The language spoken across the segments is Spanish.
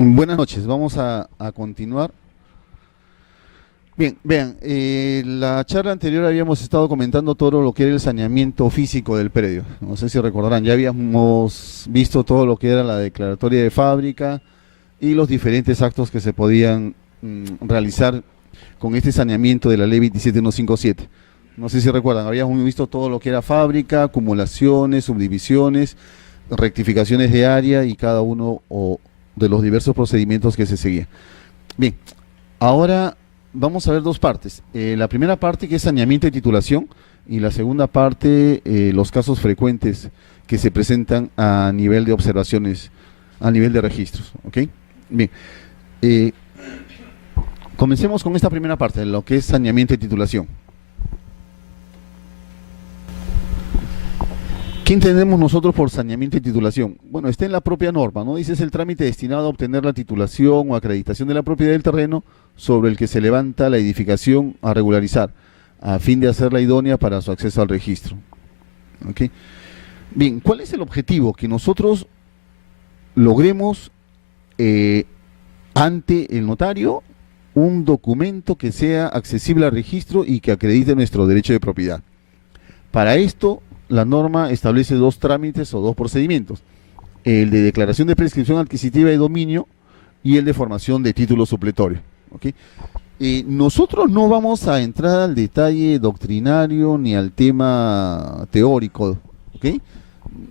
Buenas noches, vamos a continuar. Bien, vean, la charla anterior habíamos estado comentando todo lo que era el saneamiento físico del predio. No sé si recordarán, ya habíamos visto todo lo que era la declaratoria de fábrica y los diferentes actos que se podían realizar con este saneamiento de la ley 27157. No sé si recuerdan, habíamos visto todo lo que era fábrica, acumulaciones, subdivisiones, rectificaciones de área y cada uno de los diversos procedimientos que se seguían. Bien, ahora vamos a ver dos partes. La primera parte que es saneamiento y titulación y la segunda parte los casos frecuentes que se presentan a nivel de observaciones, a nivel de registros. ¿Ok? Bien, eh, comencemos con esta primera parte, lo que es saneamiento y titulación. ¿Qué entendemos nosotros por saneamiento y titulación? Bueno, está en la propia norma, ¿no? Dice es el trámite destinado a obtener la titulación o acreditación de la propiedad del terreno sobre el que se levanta la edificación a regularizar, a fin de hacerla idónea para su acceso al registro. ¿Ok? Bien, ¿cuál es el objetivo? Que nosotros logremos ante el notario un documento que sea accesible al registro y que acredite nuestro derecho de propiedad. Para esto, la norma establece dos trámites o dos procedimientos, el de declaración de prescripción adquisitiva de dominio y el de formación de título supletorio. ¿Okay? Nosotros no vamos a entrar al detalle doctrinario ni al tema teórico. ¿Okay?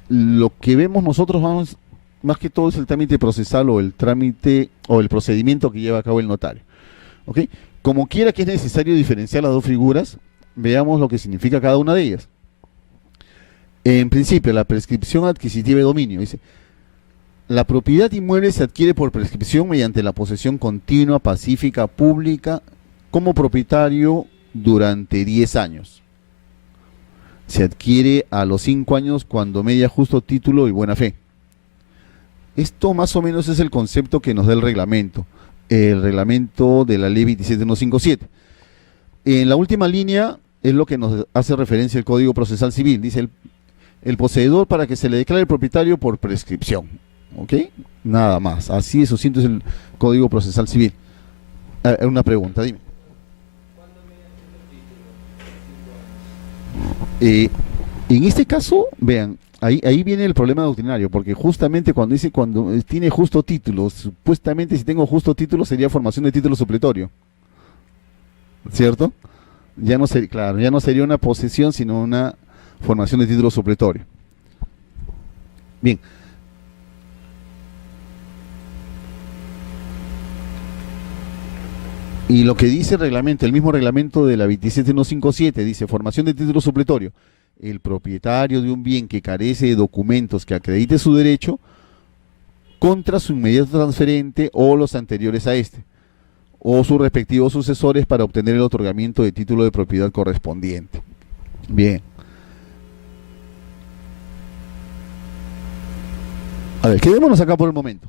Lo que vemos nosotros vamos, más que todo es el trámite procesal o el trámite o el procedimiento que lleva a cabo el notario. ¿Okay? Como quiera que es necesario diferenciar las dos figuras, veamos lo que significa cada una de ellas. En principio, la prescripción adquisitiva de dominio dice: la propiedad inmueble se adquiere por prescripción mediante la posesión continua, pacífica, pública, como propietario durante 10 años. Se adquiere a los 5 años cuando media justo título y buena fe. Esto más o menos es el concepto que nos da el reglamento de la ley 27157. En la última línea es lo que nos hace referencia el Código Procesal Civil. Dice el poseedor para que se le declare el propietario por prescripción. ¿Ok? Nada más. Así de sucinto es el Código Procesal Civil. Una pregunta, dime. En este caso, vean, ahí viene el problema doctrinario, porque justamente cuando dice cuando tiene justo título, supuestamente si tengo justo título sería formación de título supletorio. ¿Cierto? Ya no sería, claro, ya no sería una posesión, sino una formación de título supletorio. Bien. Y lo que dice el reglamento, el mismo reglamento de la 27157, dice formación de título supletorio. El propietario de un bien que carece de documentos que acredite su derecho contra su inmediato transferente o los anteriores a este, o sus respectivos sucesores para obtener el otorgamiento de título de propiedad correspondiente. Bien. A ver, quedémonos acá por el momento.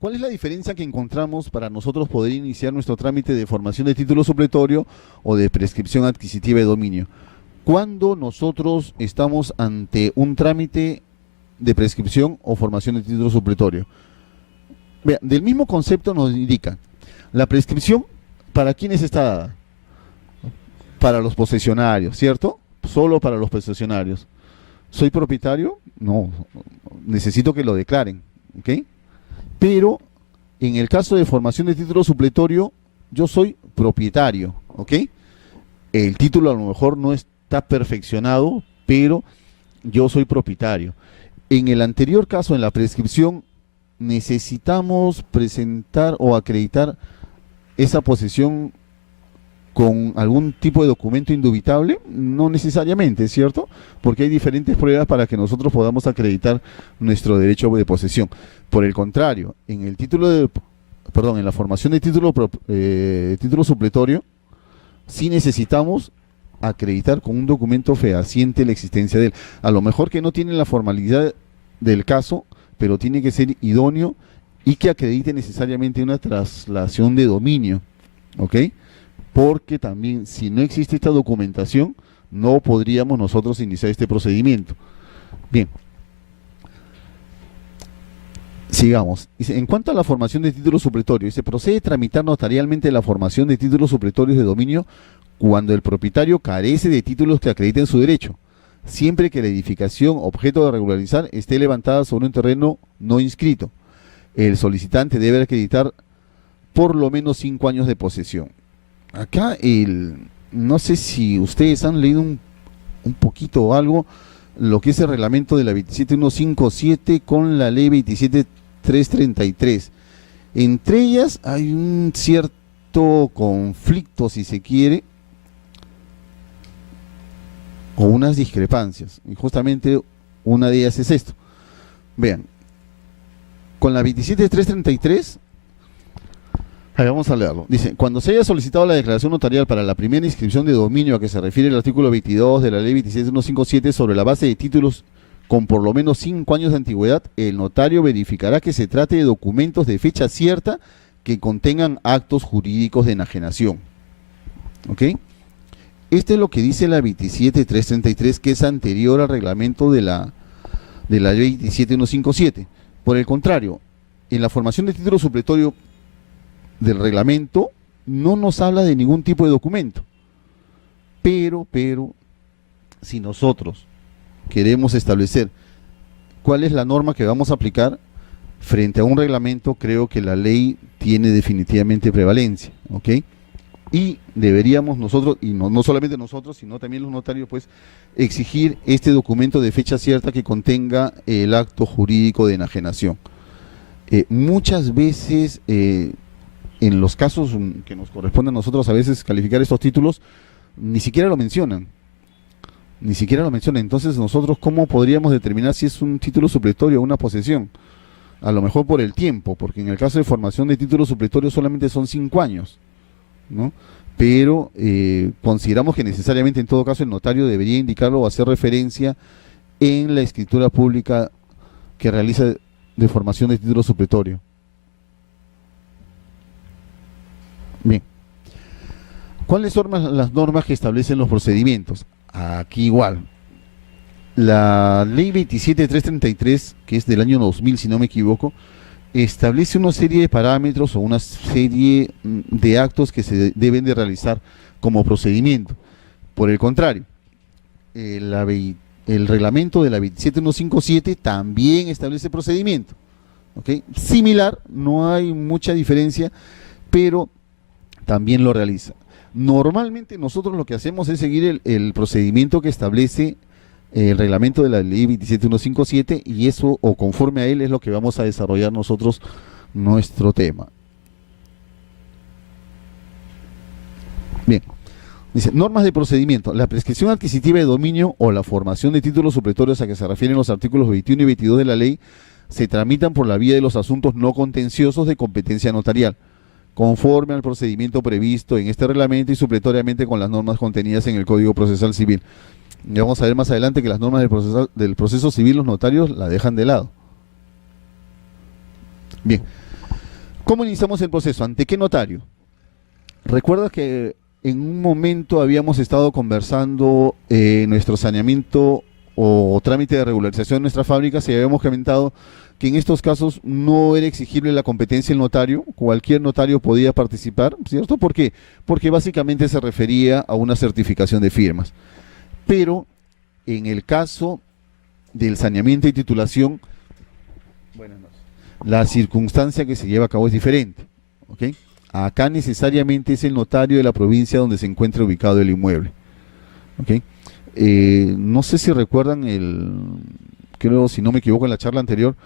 ¿Cuál es la diferencia que encontramos para nosotros poder iniciar nuestro trámite de formación de título supletorio o de prescripción adquisitiva de dominio? Cuando nosotros estamos ante un trámite de prescripción o formación de título supletorio. Vean, del mismo concepto nos indica, la prescripción, ¿para quiénes está dada? Para los posesionarios, ¿cierto? Solo para los posesionarios. ¿Soy propietario? No, necesito que lo declaren, ¿ok? Pero en el caso de formación de título supletorio, yo soy propietario, ¿ok? El título a lo mejor no está perfeccionado, pero yo soy propietario. En el anterior caso, en la prescripción, necesitamos presentar o acreditar esa posesión con algún tipo de documento indubitable, no necesariamente, ¿cierto? Porque hay diferentes pruebas para que nosotros podamos acreditar nuestro derecho de posesión. Por el contrario, en el título de, perdón, en la formación de título supletorio, sí necesitamos acreditar con un documento fehaciente la existencia de él. A lo mejor que no tiene la formalidad del caso, pero tiene que ser idóneo y que acredite necesariamente una traslación de dominio, ¿ok? Porque también si no existe esta documentación, no podríamos nosotros iniciar este procedimiento. Bien. Sigamos. Dice, en cuanto a la formación de títulos supletorios, se procede a tramitar notarialmente la formación de títulos supletorios de dominio cuando el propietario carece de títulos que acrediten su derecho, siempre que la edificación objeto de regularizar esté levantada sobre un terreno no inscrito. El solicitante debe acreditar por lo menos 5 años de posesión. Acá no sé si ustedes han leído un poquito o algo lo que es el reglamento de la 27157 con la ley 27333. Entre ellas hay un cierto conflicto, si se quiere, o unas discrepancias, y justamente una de ellas es esto. Vean, con la 27333, ahí vamos a leerlo. Dice, cuando se haya solicitado la declaración notarial para la primera inscripción de dominio a que se refiere el artículo 22 de la ley 27157 sobre la base de títulos con por lo menos 5 años de antigüedad, el notario verificará que se trate de documentos de fecha cierta que contengan actos jurídicos de enajenación. ¿Ok? Este es lo que dice la 27333, que es anterior al reglamento de la ley 27157. Por el contrario, en la formación de título supletorio del reglamento no nos habla de ningún tipo de documento. Pero, si nosotros queremos establecer cuál es la norma que vamos a aplicar frente a un reglamento, creo que la ley tiene definitivamente prevalencia, ¿ok? Y deberíamos nosotros, y no solamente nosotros, sino también los notarios, pues, exigir este documento de fecha cierta que contenga el acto jurídico de enajenación. Muchas veces, en los casos que nos corresponde a nosotros a veces calificar estos títulos, ni siquiera lo mencionan. Ni siquiera lo mencionan. Entonces, nosotros, ¿cómo podríamos determinar si es un título supletorio o una posesión? A lo mejor por el tiempo, porque en el caso de formación de títulos supletorios solamente son 5 años, ¿no? Pero consideramos que necesariamente en todo caso el notario debería indicarlo o hacer referencia en la escritura pública que realiza de formación de título supletorio. Bien. ¿Cuáles son las normas que establecen los procedimientos? Aquí igual. La ley 27333, que es del año 2000, si no me equivoco, establece una serie de parámetros o una serie de actos que se deben de realizar como procedimiento. Por el contrario, el reglamento de la 27157 también establece procedimiento, ¿ok? Similar, no hay mucha diferencia, pero también lo realiza. Normalmente nosotros lo que hacemos es seguir el procedimiento que establece el reglamento de la ley 27157 y eso, o conforme a él, es lo que vamos a desarrollar nosotros nuestro tema. Bien, dice, normas de procedimiento. La prescripción adquisitiva de dominio o la formación de títulos supletorios a que se refieren los artículos 21 y 22 de la ley se tramitan por la vía de los asuntos no contenciosos de competencia notarial, conforme al procedimiento previsto en este reglamento y supletoriamente con las normas contenidas en el Código Procesal Civil. Ya vamos a ver más adelante que las normas del proceso civil los notarios la dejan de lado. Bien, ¿cómo iniciamos el proceso? ¿Ante qué notario? Recuerda que en un momento habíamos estado conversando nuestro saneamiento o trámite de regularización de nuestras fábricas y habíamos comentado que en estos casos no era exigible la competencia del notario, cualquier notario podía participar, ¿cierto? ¿Por qué? Porque básicamente se refería a una certificación de firmas. Pero en el caso del saneamiento y titulación, la circunstancia que se lleva a cabo es diferente, ¿ok? Acá necesariamente es el notario de la provincia donde se encuentra ubicado el inmueble, ¿ok? No sé si recuerdan creo, si no me equivoco, en la charla anterior,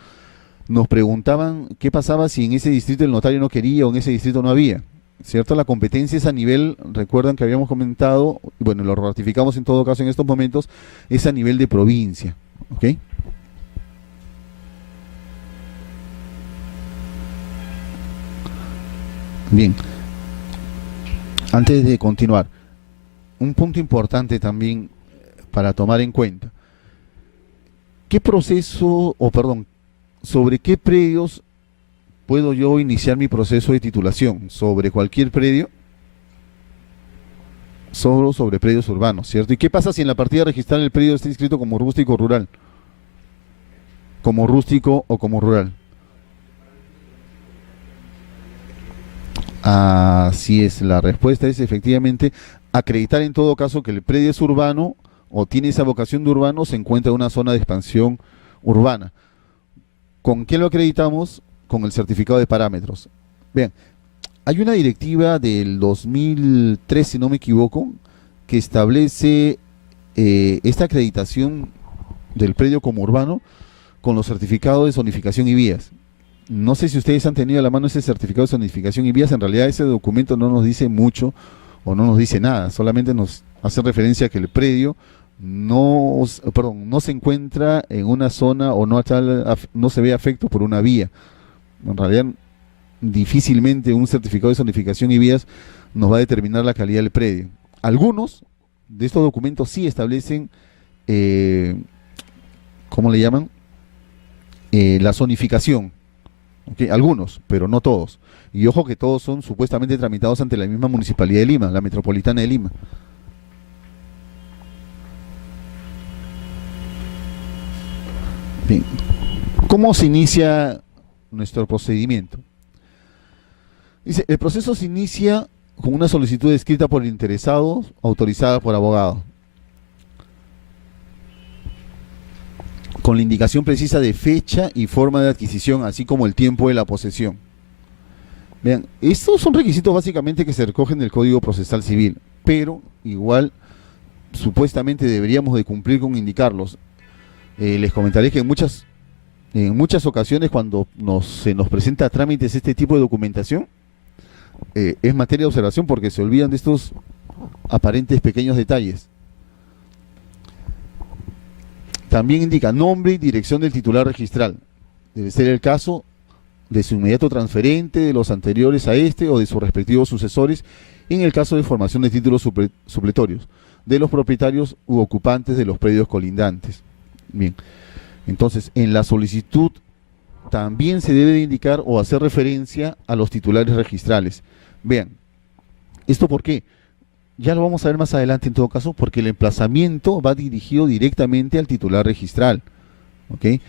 nos preguntaban qué pasaba si en ese distrito el notario no quería o en ese distrito no había, ¿cierto? La competencia es a nivel, recuerdan que habíamos comentado, bueno, lo ratificamos en todo caso en estos momentos, es a nivel de provincia, ¿ok? Bien, antes de continuar, un punto importante también para tomar en cuenta. ¿Qué proceso, o perdón, sobre qué predios puedo yo iniciar mi proceso de titulación? ¿Sobre cualquier predio? Solo sobre predios urbanos, ¿cierto? ¿Y qué pasa si en la partida registral el predio está inscrito como rústico o rural? Como rústico o como rural. Así es, la respuesta es efectivamente acreditar en todo caso que el predio es urbano o tiene esa vocación de urbano, se encuentra en una zona de expansión urbana. ¿Con qué lo acreditamos? Con el certificado de parámetros. Bien, hay una directiva del 2003, si no me equivoco, que establece esta acreditación del predio como urbano con los certificados de zonificación y vías. No sé si ustedes han tenido a la mano ese certificado de zonificación y vías. En realidad ese documento no nos dice mucho o no nos dice nada, solamente nos hace referencia a que el predio no se encuentra en una zona o no se ve afecto por una vía. En realidad difícilmente un certificado de zonificación y vías nos va a determinar la calidad del predio. Algunos de estos documentos sí establecen, ¿cómo le llaman? La zonificación. ¿Ok? Algunos, pero no todos. Y ojo que todos son supuestamente tramitados ante la misma Municipalidad de Lima, la Metropolitana de Lima. Bien. ¿Cómo se inicia nuestro procedimiento? Dice, el proceso se inicia con una solicitud escrita por el interesado, autorizada por abogado, con la indicación precisa de fecha y forma de adquisición, así como el tiempo de la posesión. Vean, estos son requisitos básicamente que se recogen del Código Procesal Civil, pero igual supuestamente deberíamos de cumplir con indicarlos. Les comentaré que en muchas ocasiones cuando se nos presenta a trámites este tipo de documentación, es materia de observación porque se olvidan de estos aparentes pequeños detalles. También indica nombre y dirección del titular registral. Debe ser el caso de su inmediato transferente, de los anteriores a este o de sus respectivos sucesores, en el caso de formación de títulos supletorios, de los propietarios u ocupantes de los predios colindantes. Bien, entonces en la solicitud también se debe de indicar o hacer referencia a los titulares registrales. Vean, ¿esto por qué? Ya lo vamos a ver más adelante en todo caso, porque el emplazamiento va dirigido directamente al titular registral, ¿ok?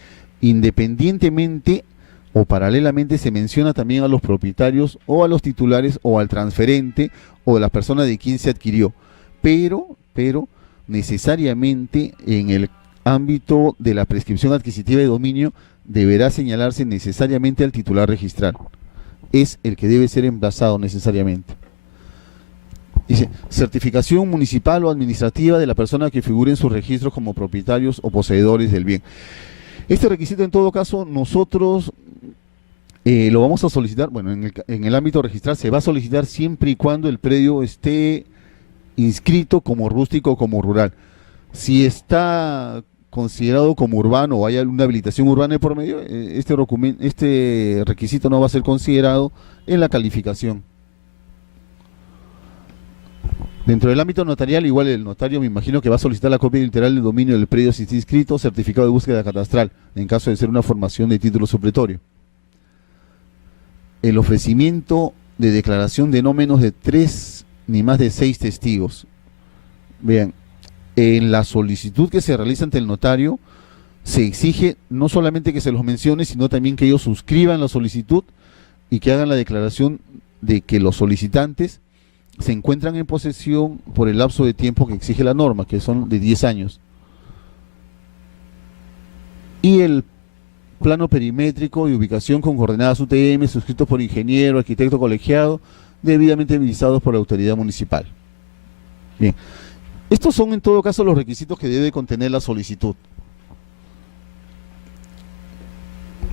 Independientemente o paralelamente se menciona también a los propietarios o a los titulares o al transferente o a la persona de quien se adquirió, pero necesariamente en el ámbito de la prescripción adquisitiva de dominio deberá señalarse necesariamente al titular registral. Es el que debe ser emplazado necesariamente. Dice, certificación municipal o administrativa de la persona que figure en sus registros como propietarios o poseedores del bien. Este requisito en todo caso nosotros lo vamos a solicitar, bueno, en el ámbito registral se va a solicitar siempre y cuando el predio esté inscrito como rústico o como rural. Si está considerado como urbano o hay una habilitación urbana de por medio, este requisito no va a ser considerado en la calificación. Dentro del ámbito notarial, igual el notario me imagino que va a solicitar la copia literal del dominio del predio si está inscrito, certificado de búsqueda catastral, en caso de ser una formación de título supletorio. El ofrecimiento de declaración de no menos de 3 ni más de 6 testigos. Vean, en la solicitud que se realiza ante el notario, se exige no solamente que se los mencione, sino también que ellos suscriban la solicitud y que hagan la declaración de que los solicitantes se encuentran en posesión por el lapso de tiempo que exige la norma, que son de 10 años. Y el plano perimétrico y ubicación con coordenadas UTM, suscritos por ingeniero, arquitecto colegiado, debidamente habilitados por la autoridad municipal. Bien, estos son en todo caso los requisitos que debe contener la solicitud.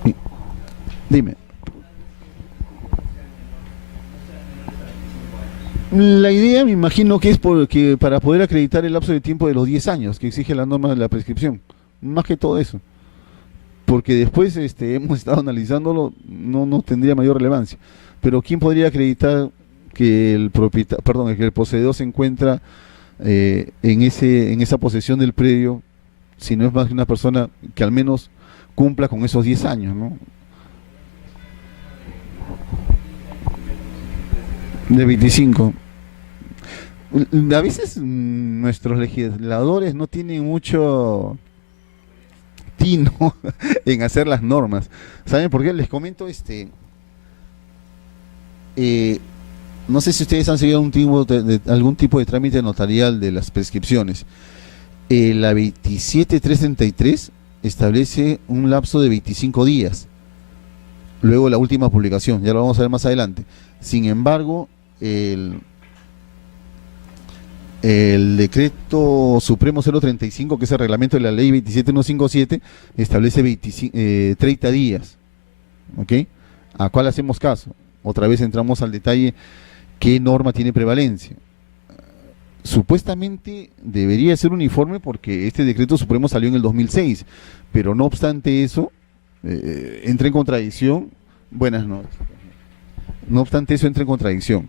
Bien. Dime. La idea me imagino que es porque para poder acreditar el lapso de tiempo de los 10 años que exige la norma de la prescripción, más que todo eso, porque después hemos estado analizándolo, no tendría mayor relevancia, pero ¿quién podría acreditar que que el poseedor se encuentra en esa posesión del predio, si no es más que una persona que al menos cumpla con esos 10 años, ¿no? De 25. A veces nuestros legisladores no tienen mucho tino en hacer las normas. ¿Saben por qué? Les comento, No sé si ustedes han seguido algún tipo de trámite notarial de las prescripciones. La 27333 establece un lapso de 25 días, luego la última publicación, ya lo vamos a ver más adelante. Sin embargo, el decreto supremo 035, que es el reglamento de la ley 27157, establece 30 días. ¿Ok? ¿A cuál hacemos caso? Otra vez entramos al detalle, ¿qué norma tiene prevalencia? Supuestamente debería ser uniforme porque este decreto supremo salió en el 2006, pero no obstante eso, entra en contradicción. Buenas noches. No obstante eso, entra en contradicción.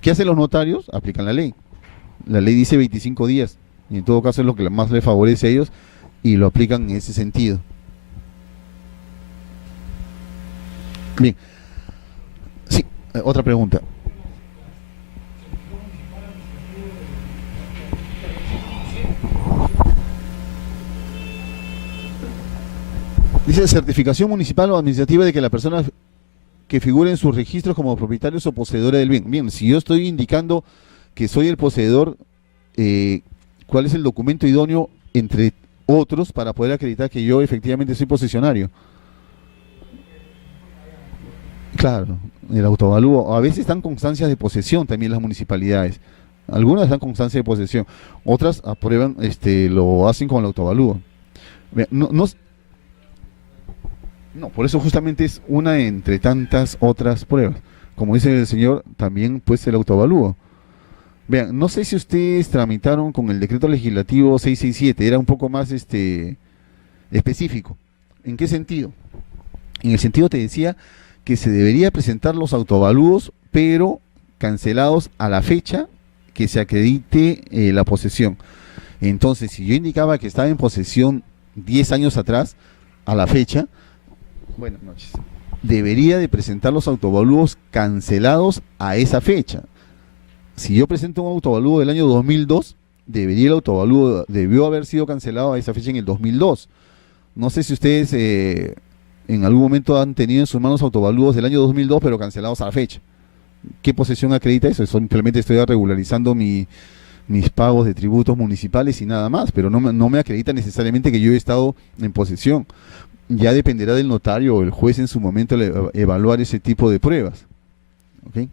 ¿Qué hacen los notarios? Aplican la ley. La ley dice 25 días, y en todo caso es lo que más les favorece a ellos, y lo aplican en ese sentido. Bien. Sí, otra pregunta. Dice certificación municipal o administrativa de que la persona que figure en sus registros como propietarios o poseedores del bien. Bien, si yo estoy indicando que soy el poseedor, ¿cuál es el documento idóneo entre otros para poder acreditar que yo efectivamente soy posesionario? Claro, el autoavalúo. A veces dan constancias de posesión también las municipalidades. Algunas dan constancia de posesión, otras aprueban, lo hacen con el autoavalúo. No, no, no, por eso justamente es una entre tantas otras pruebas. Como dice el señor, también pues el autoavalúo. Vean, no sé si ustedes tramitaron con el decreto legislativo 667, era un poco más específico. ¿En qué sentido? En el sentido te decía que se debería presentar los autoavalúos, pero cancelados a la fecha que se acredite la posesión. Entonces, si yo indicaba que estaba en posesión 10 años atrás, a la fecha, buenas noches, debería de presentar los autoavalúos cancelados a esa fecha. Si yo presento un autoavalúo del año 2002, el autoavalúo debió haber sido cancelado a esa fecha en el 2002. No sé si ustedes en algún momento han tenido en sus manos autoavalúos del año 2002, pero cancelados a la fecha. ¿Qué posesión acredita eso? Simplemente estoy regularizando mis pagos de tributos municipales y nada más, pero no me acredita necesariamente que yo he estado en posesión. Ya dependerá del notario o el juez en su momento evaluar ese tipo de pruebas. ¿Ok?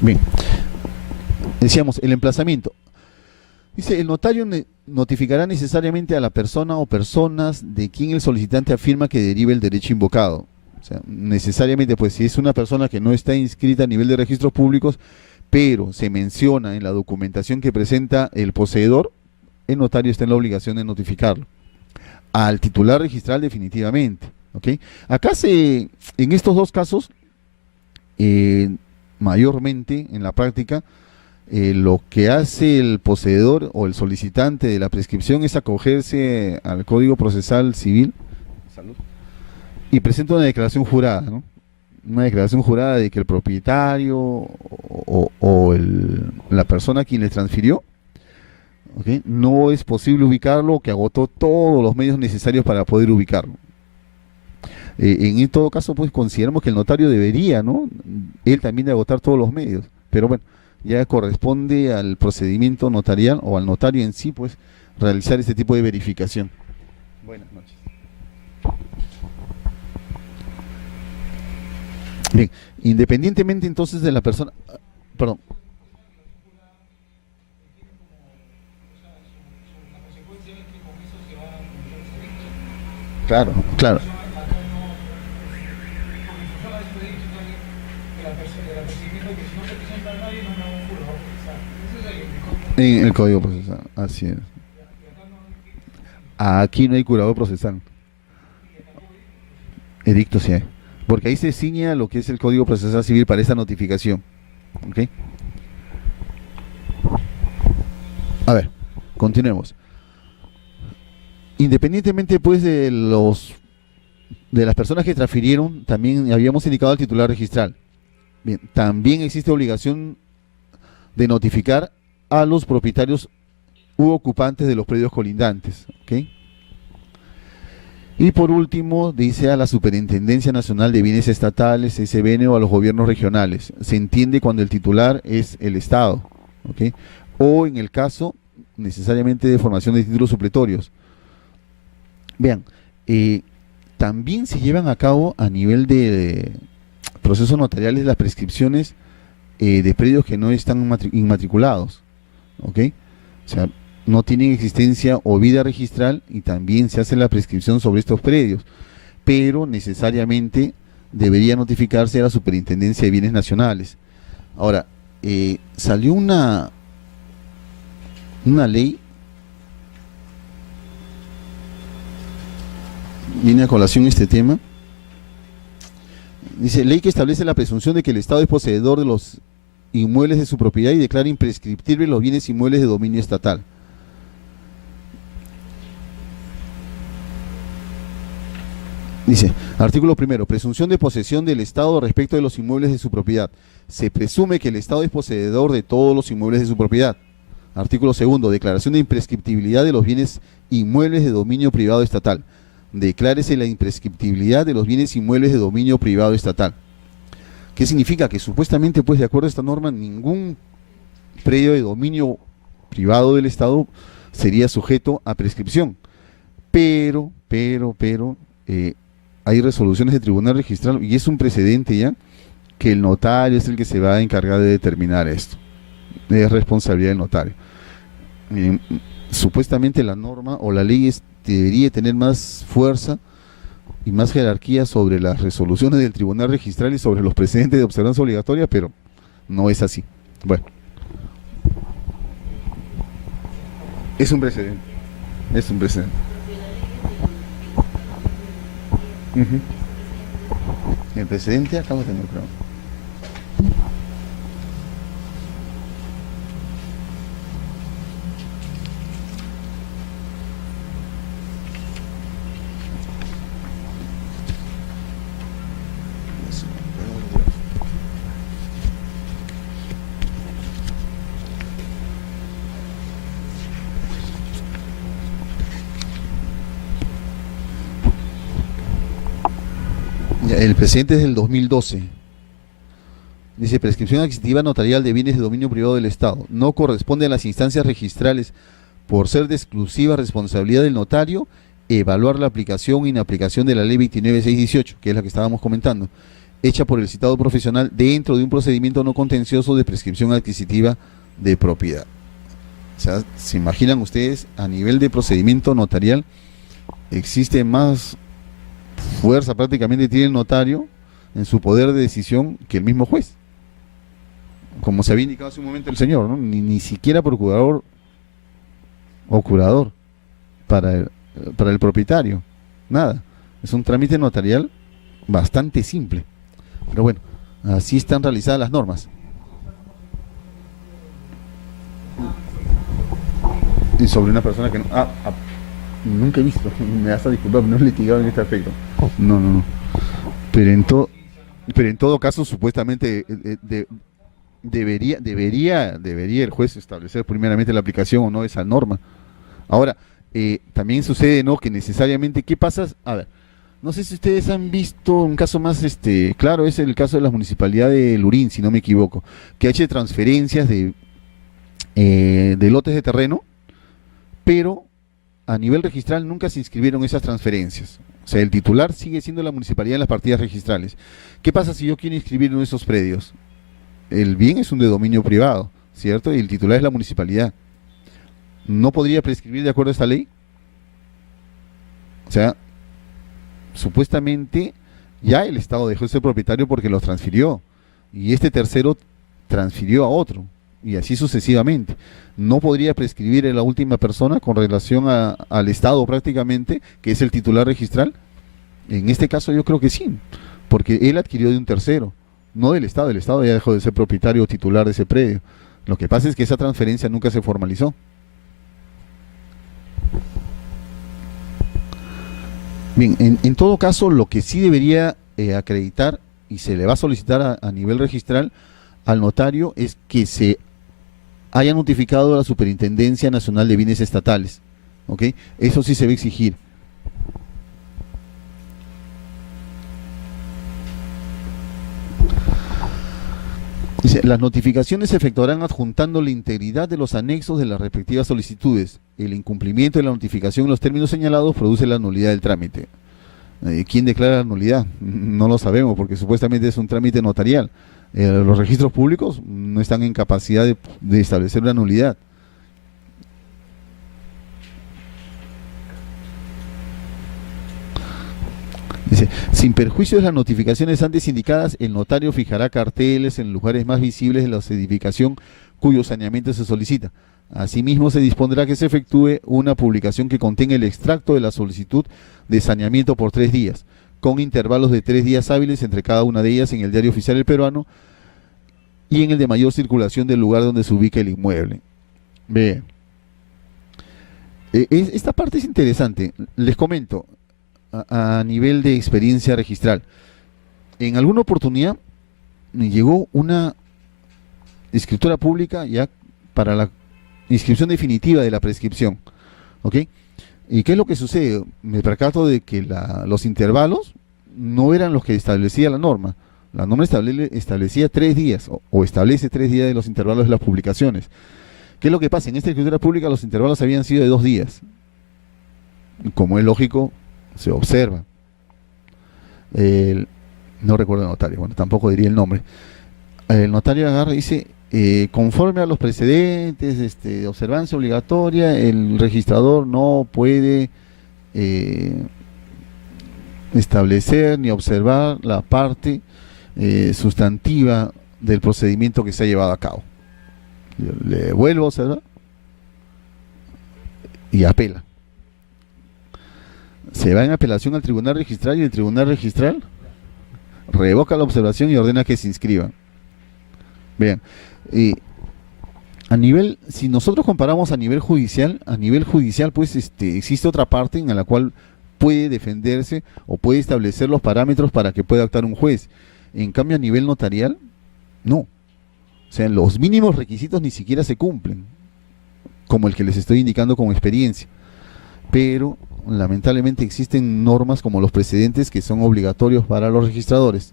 Bien, decíamos, el emplazamiento. Dice, el notario notificará necesariamente a la persona o personas de quien el solicitante afirma que derive el derecho invocado. O sea, necesariamente, pues si es una persona que no está inscrita a nivel de registros públicos, pero se menciona en la documentación que presenta el poseedor, el notario está en la obligación de notificarlo. Al titular registral definitivamente. ¿Ok? Acá en estos dos casos, mayormente en la práctica, lo que hace el poseedor o el solicitante de la prescripción es acogerse al Código Procesal Civil. Salud. Y presenta una declaración jurada, ¿no? Una declaración jurada de que el propietario la persona a quien le transfirió, ¿ok?, no es posible ubicarlo, que agotó todos los medios necesarios para poder ubicarlo. En todo caso, pues consideramos que el notario debería, ¿no?, él también de agotar todos los medios, pero bueno, ya corresponde al procedimiento notarial o al notario en sí, pues, realizar este tipo de verificación. Buenas noches. Bien, independientemente entonces de la persona, perdón. Claro, claro. En el Código Procesal, así es. Aquí no hay curador procesal. Edicto sí hay. Porque ahí se ciña lo que es el Código Procesal Civil para esa notificación. ¿Ok? A ver, continuemos. Independientemente pues de las personas que transfirieron, también habíamos indicado al titular registral. Bien, también existe obligación de notificar a los propietarios u ocupantes de los predios colindantes. ¿Ok? Y por último, dice a la Superintendencia Nacional de Bienes Estatales, SBN, o a los gobiernos regionales. Se entiende cuando el titular es el Estado, ¿ok? O en el caso necesariamente de formación de títulos supletorios. Vean, también se llevan a cabo a nivel de procesos notariales las prescripciones de predios que no están inmatriculados, ¿ok? O sea, no tienen existencia o vida registral y también se hace la prescripción sobre estos predios, pero necesariamente debería notificarse a la Superintendencia de Bienes Nacionales. Ahora, salió una ley, viene a colación este tema, dice: ley que establece la presunción de que el Estado es poseedor de los inmuebles de su propiedad y declara imprescriptibles los bienes inmuebles de dominio estatal. Dice, artículo primero, presunción de posesión del Estado respecto de los inmuebles de su propiedad. Se presume que el Estado es poseedor de todos los inmuebles de su propiedad. Artículo segundo, declaración de imprescriptibilidad de los bienes inmuebles de dominio privado estatal. Declárese la imprescriptibilidad de los bienes inmuebles de dominio privado estatal. ¿Qué significa? Que supuestamente, pues, de acuerdo a esta norma, ningún predio de dominio privado del Estado sería sujeto a prescripción. Pero, hay resoluciones de tribunal registral y es un precedente ya que el notario es el que se va a encargar de determinar esto. Es responsabilidad del notario. Supuestamente la norma o la ley debería tener más fuerza y más jerarquía sobre las resoluciones del tribunal registral y sobre los precedentes de observancia obligatoria, pero no es así. Bueno, es un precedente. Es un precedente. El precedente acabo de tener, creo. El precedente es del 2012. Dice: prescripción adquisitiva notarial de bienes de dominio privado del Estado. No corresponde a las instancias registrales, por ser de exclusiva responsabilidad del notario, evaluar la aplicación o inaplicación de la ley 29.618, que es la que estábamos comentando, hecha por el citado profesional dentro de un procedimiento no contencioso de prescripción adquisitiva de propiedad. O sea, ¿se imaginan ustedes? A nivel de procedimiento notarial existe más fuerza prácticamente tiene el notario en su poder de decisión que el mismo juez, como se había indicado hace un momento el señor, ¿no? Ni siquiera procurador o curador para el propietario, nada. Es un trámite notarial bastante simple, pero bueno, así están realizadas las normas. Y sobre una persona que no, nunca he visto, me vas a disculpar, no he litigado en este aspecto. No. Pero en todo caso, supuestamente debería el juez establecer primeramente la aplicación o no de esa norma. Ahora, también sucede, ¿no?, que necesariamente, ¿qué pasa? A ver, no sé si ustedes han visto un caso más, claro, es el caso de la municipalidad de Lurín, si no me equivoco, que ha hecho transferencias de lotes de terreno, pero a nivel registral nunca se inscribieron esas transferencias. O sea, el titular sigue siendo la municipalidad en las partidas registrales. ¿Qué pasa si yo quiero inscribir en esos predios? El bien es un de dominio privado, ¿cierto? Y el titular es la municipalidad. ¿No podría prescribir de acuerdo a esta ley? O sea, supuestamente ya el Estado dejó de ser propietario porque los transfirió. Y este tercero transfirió a otro. Y así sucesivamente. ¿No podría prescribir en la última persona con relación al Estado prácticamente, que es el titular registral? En este caso yo creo que sí, porque él adquirió de un tercero, no del Estado. El Estado ya dejó de ser propietario o titular de ese predio. Lo que pasa es que esa transferencia nunca se formalizó. Bien, en todo caso, lo que sí debería acreditar y se le va a solicitar a nivel registral al notario es que se haya notificado a la Superintendencia Nacional de Bienes Estatales, ¿ok? Eso sí se va a exigir. Dice, las notificaciones se efectuarán adjuntando la integridad de los anexos de las respectivas solicitudes. El incumplimiento de la notificación en los términos señalados produce la nulidad del trámite. ¿Quién declara la nulidad? No lo sabemos, porque supuestamente es un trámite notarial. Los registros públicos no están en capacidad de establecer una nulidad. Dice, sin perjuicio de las notificaciones antes indicadas, el notario fijará carteles en lugares más visibles de la edificación cuyo saneamiento se solicita. Asimismo, se dispondrá que se efectúe una publicación que contenga el extracto de la solicitud de saneamiento por 3 días, con intervalos de 3 días hábiles entre cada una de ellas en el Diario Oficial del Peruano y en el de mayor circulación del lugar donde se ubica el inmueble. Bien. Esta parte es interesante. Les comento, a nivel de experiencia registral. En alguna oportunidad me llegó una escritura pública ya para la inscripción definitiva de la prescripción. ¿Ok? ¿Y qué es lo que sucede? Me percato de que los intervalos no eran los que establecía la norma. La norma establecía 3 días, o establece 3 días de los intervalos de las publicaciones. ¿Qué es lo que pasa? En esta escritura pública los intervalos habían sido de 2 días. Como es lógico, se observa. No recuerdo el notario, bueno, tampoco diría el nombre. El notario agarra y dice, conforme a los precedentes de observancia obligatoria, el registrador no puede establecer ni observar la parte sustantiva del procedimiento que se ha llevado a cabo. Le vuelvo a observar y apela. Se va en apelación al tribunal registral y el tribunal registral revoca la observación y ordena que se inscriban. Vean, si nosotros comparamos a nivel judicial pues existe otra parte en la cual puede defenderse o puede establecer los parámetros para que pueda actuar un juez. En cambio, a nivel notarial, no. O sea, los mínimos requisitos ni siquiera se cumplen, como el que les estoy indicando como experiencia. Pero lamentablemente existen normas como los precedentes que son obligatorios para los registradores.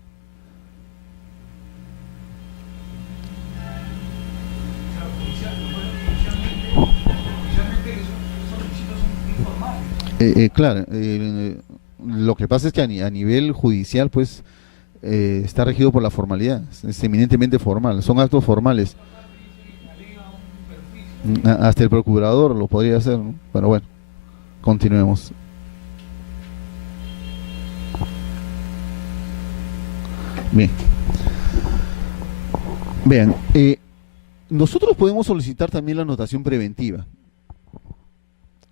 Claro, lo que pasa es que a nivel judicial pues está regido por la formalidad, es eminentemente formal, son actos formales. Hasta el procurador lo podría hacer, ¿no? Pero bueno, continuemos. Bien. Vean, nosotros podemos solicitar también la anotación preventiva.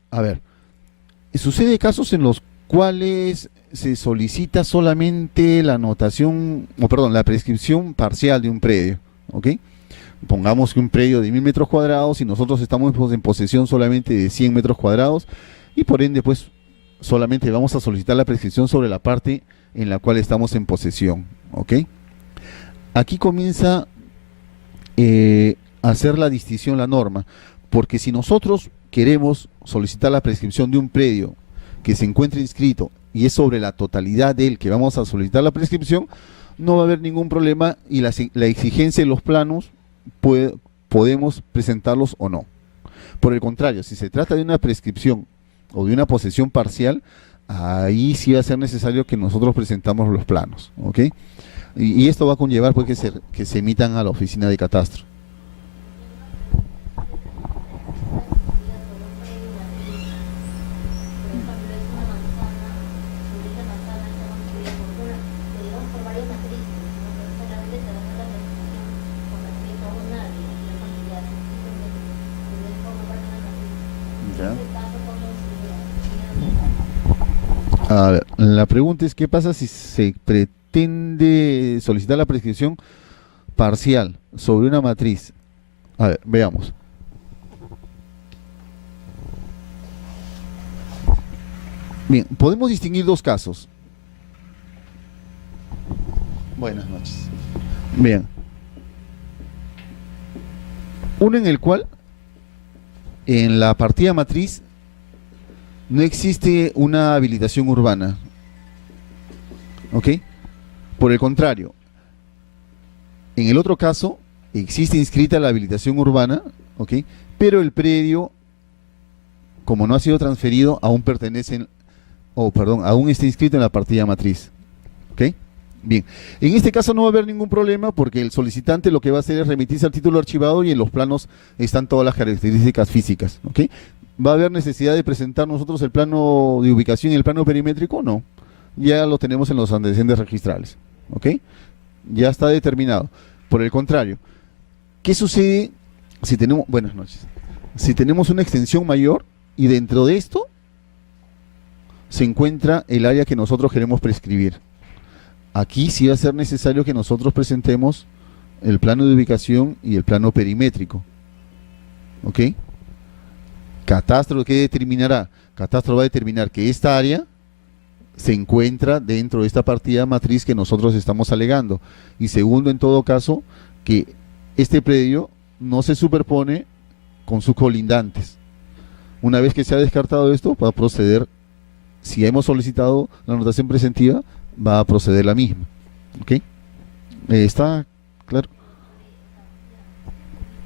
A ver, sucede casos en los cuales se solicita solamente la anotación, o perdón, la prescripción parcial de un predio, ¿ok? Pongamos que un predio de 1000 metros cuadrados y nosotros estamos en posesión solamente de 100 metros cuadrados y por ende pues solamente vamos a solicitar la prescripción sobre la parte en la cual estamos en posesión, ¿ok? Aquí comienza a hacer la distinción la norma, porque si nosotros queremos solicitar la prescripción de un predio que se encuentre inscrito y es sobre la totalidad del que vamos a solicitar la prescripción, no va a haber ningún problema y la exigencia de los planos podemos presentarlos o no. Por el contrario, si se trata de una prescripción o de una posesión parcial, ahí sí va a ser necesario que nosotros presentamos los planos, ¿ok? Y esto va a conllevar pues, que se emitan a la oficina de catastro. A ver, la pregunta es, ¿qué pasa si se pretende solicitar la prescripción parcial sobre una matriz? A ver, veamos. Bien, podemos distinguir dos casos. Buenas noches. Bien. Uno en el cual, en la partida matriz, no existe una habilitación urbana, ¿ok? Por el contrario, en el otro caso, existe inscrita la habilitación urbana, ¿ok? Pero el predio, como no ha sido transferido, aún pertenece, aún está inscrito en la partida matriz, ¿ok? Bien, en este caso no va a haber ningún problema porque el solicitante lo que va a hacer es remitirse al título archivado y en los planos están todas las características físicas, ¿ok? ¿Va a haber necesidad de presentar nosotros el plano de ubicación y el plano perimétrico? No, ya lo tenemos en los antecedentes registrales, ¿ok? Ya está determinado. Por el contrario, ¿qué sucede si tenemos, buenas noches, si tenemos una extensión mayor y dentro de esto se encuentra el área que nosotros queremos prescribir? Aquí sí va a ser necesario que nosotros presentemos el plano de ubicación y el plano perimétrico, ¿ok? Catastro, ¿qué determinará? Catastro va a determinar que esta área se encuentra dentro de esta partida matriz que nosotros estamos alegando. Y segundo, en todo caso, que este predio no se superpone con sus colindantes. Una vez que se ha descartado esto, va a proceder, si hemos solicitado la anotación presentiva, va a proceder la misma. ¿Ok? ¿Está claro?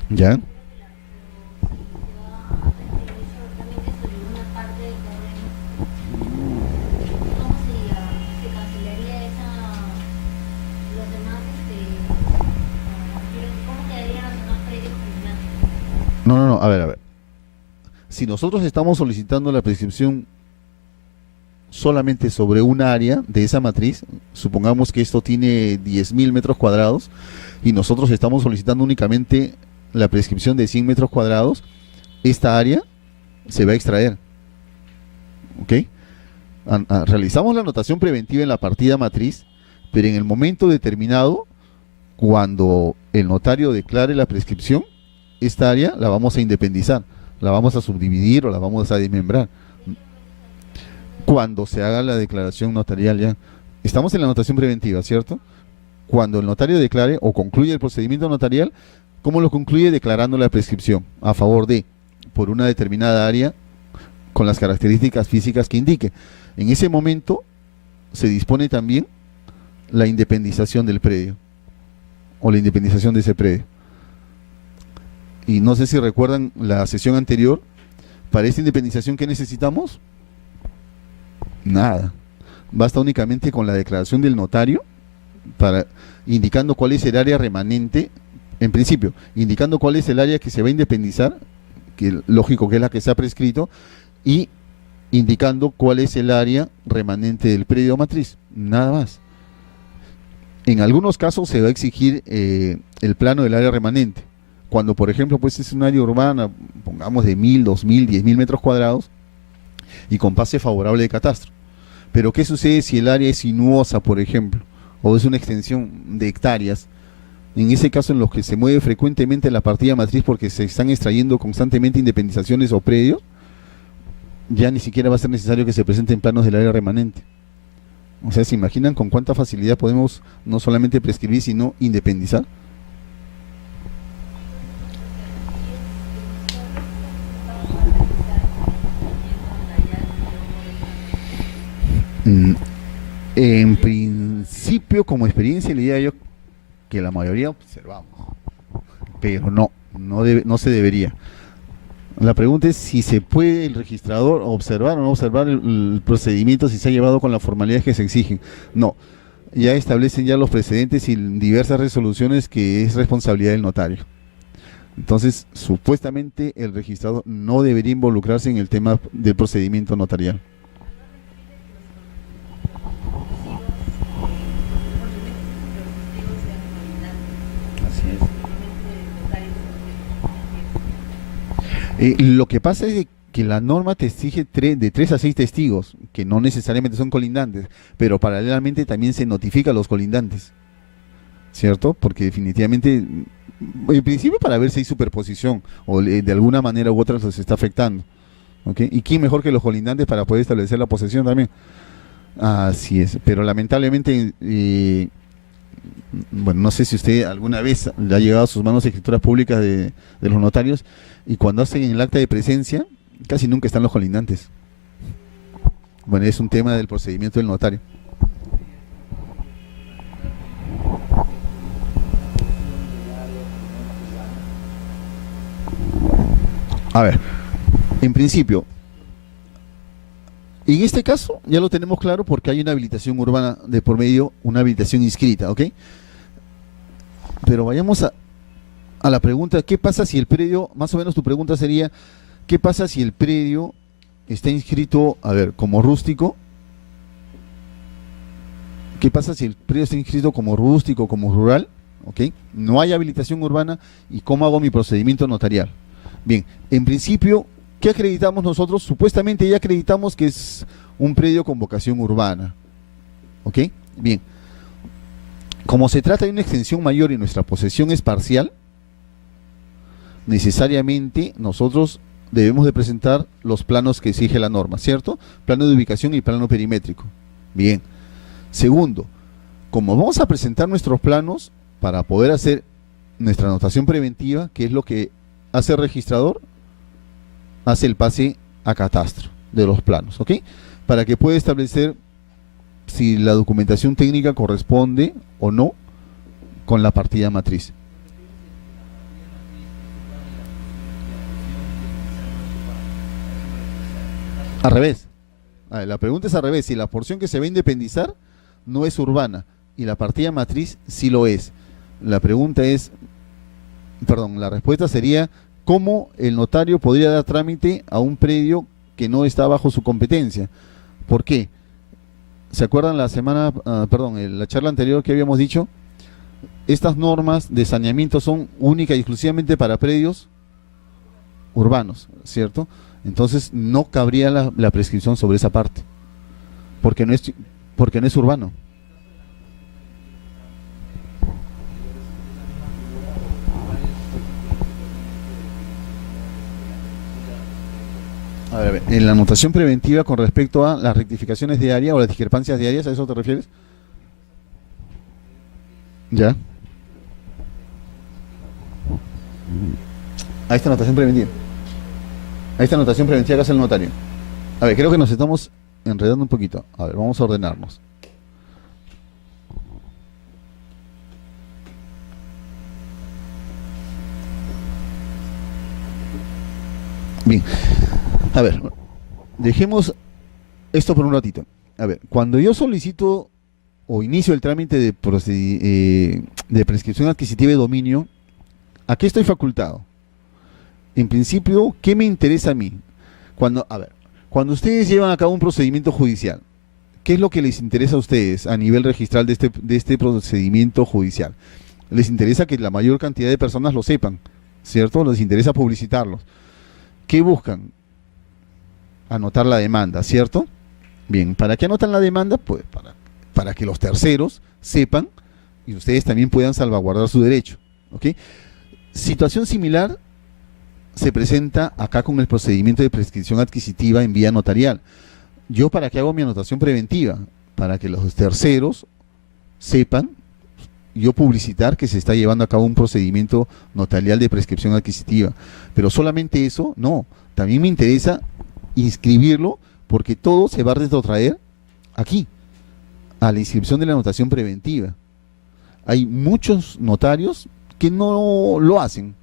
¿Ya? No, a ver. Si nosotros estamos solicitando la prescripción solamente sobre un área de esa matriz, supongamos que esto tiene 10.000 metros cuadrados y nosotros estamos solicitando únicamente la prescripción de 100 metros cuadrados, esta área se va a extraer. ¿Ok? Realizamos la anotación preventiva en la partida matriz, pero en el momento determinado, cuando el notario declare la prescripción, esta área la vamos a independizar, la vamos a subdividir o la vamos a desmembrar. Cuando se haga la declaración notarial ya. Estamos en la anotación preventiva, ¿cierto? Cuando el notario declare o concluye el procedimiento notarial, ¿cómo lo concluye? Declarando la prescripción a favor de, por una determinada área, con las características físicas que indique. En ese momento se dispone también la independización del predio, o la independización de ese predio. Y no sé si recuerdan la sesión anterior, para esta independización, ¿qué necesitamos? Nada. Basta únicamente con la declaración del notario, indicando cuál es el área remanente, en principio, indicando cuál es el área que se va a independizar, que lógico que es la que se ha prescrito, y indicando cuál es el área remanente del predio matriz, nada más. En algunos casos se va a exigir el plano del área remanente. Cuando, por ejemplo, pues es un área urbana, pongamos de 1.000, 2.000, 10.000 metros cuadrados, y con pase favorable de catastro. Pero ¿qué sucede si el área es sinuosa, por ejemplo, o es una extensión de hectáreas? En ese caso, en los que se mueve frecuentemente la partida matriz porque se están extrayendo constantemente independizaciones o predios, ya ni siquiera va a ser necesario que se presenten planos del área remanente. O sea, ¿se imaginan con cuánta facilidad podemos no solamente prescribir, sino independizar? En principio, como experiencia, le diría yo que la mayoría observamos, pero no se debería. La pregunta es si se puede el registrador observar o no observar el procedimiento, si se ha llevado con las formalidades que se exigen. No, ya establecen ya los precedentes y diversas resoluciones que es responsabilidad del notario. Entonces, supuestamente el registrador no debería involucrarse en el tema del procedimiento notarial. Lo que pasa es que la norma te exige de 3 a 6 testigos, que no necesariamente son colindantes, pero paralelamente también se notifica a los colindantes, ¿cierto? Porque definitivamente, en principio para ver si hay superposición o de alguna manera u otra se está afectando, ¿ok? ¿Y quién mejor que los colindantes para poder establecer la posesión también? Así es, pero lamentablemente, bueno, no sé si usted alguna vez le ha llegado a sus manos escrituras públicas de los notarios, y cuando hacen el acta de presencia, casi nunca están los colindantes. Bueno, es un tema del procedimiento del notario. A ver, en principio, en este caso ya lo tenemos claro porque hay una habilitación urbana de por medio, una habilitación inscrita, ¿ok? Pero vayamos a la pregunta, ¿qué pasa si el predio, más o menos tu pregunta sería, ¿qué pasa si el predio está inscrito, a ver, como rústico? ¿Qué pasa si el predio está inscrito como rústico, como rural? ¿Ok? No hay habilitación urbana y ¿cómo hago mi procedimiento notarial? Bien, en principio, ¿qué acreditamos nosotros? Supuestamente ya acreditamos que es un predio con vocación urbana. ¿Ok? Bien. Como se trata de una extensión mayor y nuestra posesión es parcial, necesariamente nosotros debemos de presentar los planos que exige la norma, ¿cierto? Plano de ubicación y plano perimétrico. Bien. Segundo, como vamos a presentar nuestros planos para poder hacer nuestra anotación preventiva, que es lo que hace el registrador, hace el pase a catastro de los planos, ¿ok? Para que pueda establecer si la documentación técnica corresponde o no con la partida matriz. Al revés. A ver, la pregunta es al revés. Si la porción que se va a independizar no es urbana y la partida matriz sí lo es. La pregunta es, perdón, la respuesta sería ¿cómo el notario podría dar trámite a un predio que no está bajo su competencia? ¿Por qué? ¿Se acuerdan la semana, en la charla anterior que habíamos dicho? Estas normas de saneamiento son únicas y exclusivamente para predios urbanos, ¿cierto? Entonces no cabría la prescripción sobre esa parte, porque no es urbano. A ver, en la anotación preventiva con respecto a las rectificaciones de área o las discrepancias de áreas, ¿a eso te refieres? Ya. A esta anotación preventiva. A esta anotación preventiva que hace el notario. A ver, creo que nos estamos enredando un poquito. A ver, vamos a ordenarnos. Bien. A ver, dejemos esto por un ratito. A ver, cuando yo solicito o inicio el trámite de prescripción adquisitiva de dominio, ¿a qué estoy facultado? En principio, ¿qué me interesa a mí? Cuando ustedes llevan a cabo un procedimiento judicial, ¿qué es lo que les interesa a ustedes a nivel registral de este procedimiento judicial? Les interesa que la mayor cantidad de personas lo sepan, ¿cierto? Les interesa publicitarlos. ¿Qué buscan? Anotar la demanda, ¿cierto? Bien, ¿para qué anotan la demanda? Pues para que los terceros sepan y ustedes también puedan salvaguardar su derecho, ¿ok? Situación similar se presenta acá con el procedimiento de prescripción adquisitiva en vía notarial. ¿Yo para qué hago mi anotación preventiva? Para que los terceros sepan, yo publicitar que se está llevando a cabo un procedimiento notarial de prescripción adquisitiva. Pero solamente eso, no. También me interesa inscribirlo porque todo se va a retrotraer aquí, a la inscripción de la anotación preventiva. Hay muchos notarios que no lo hacen,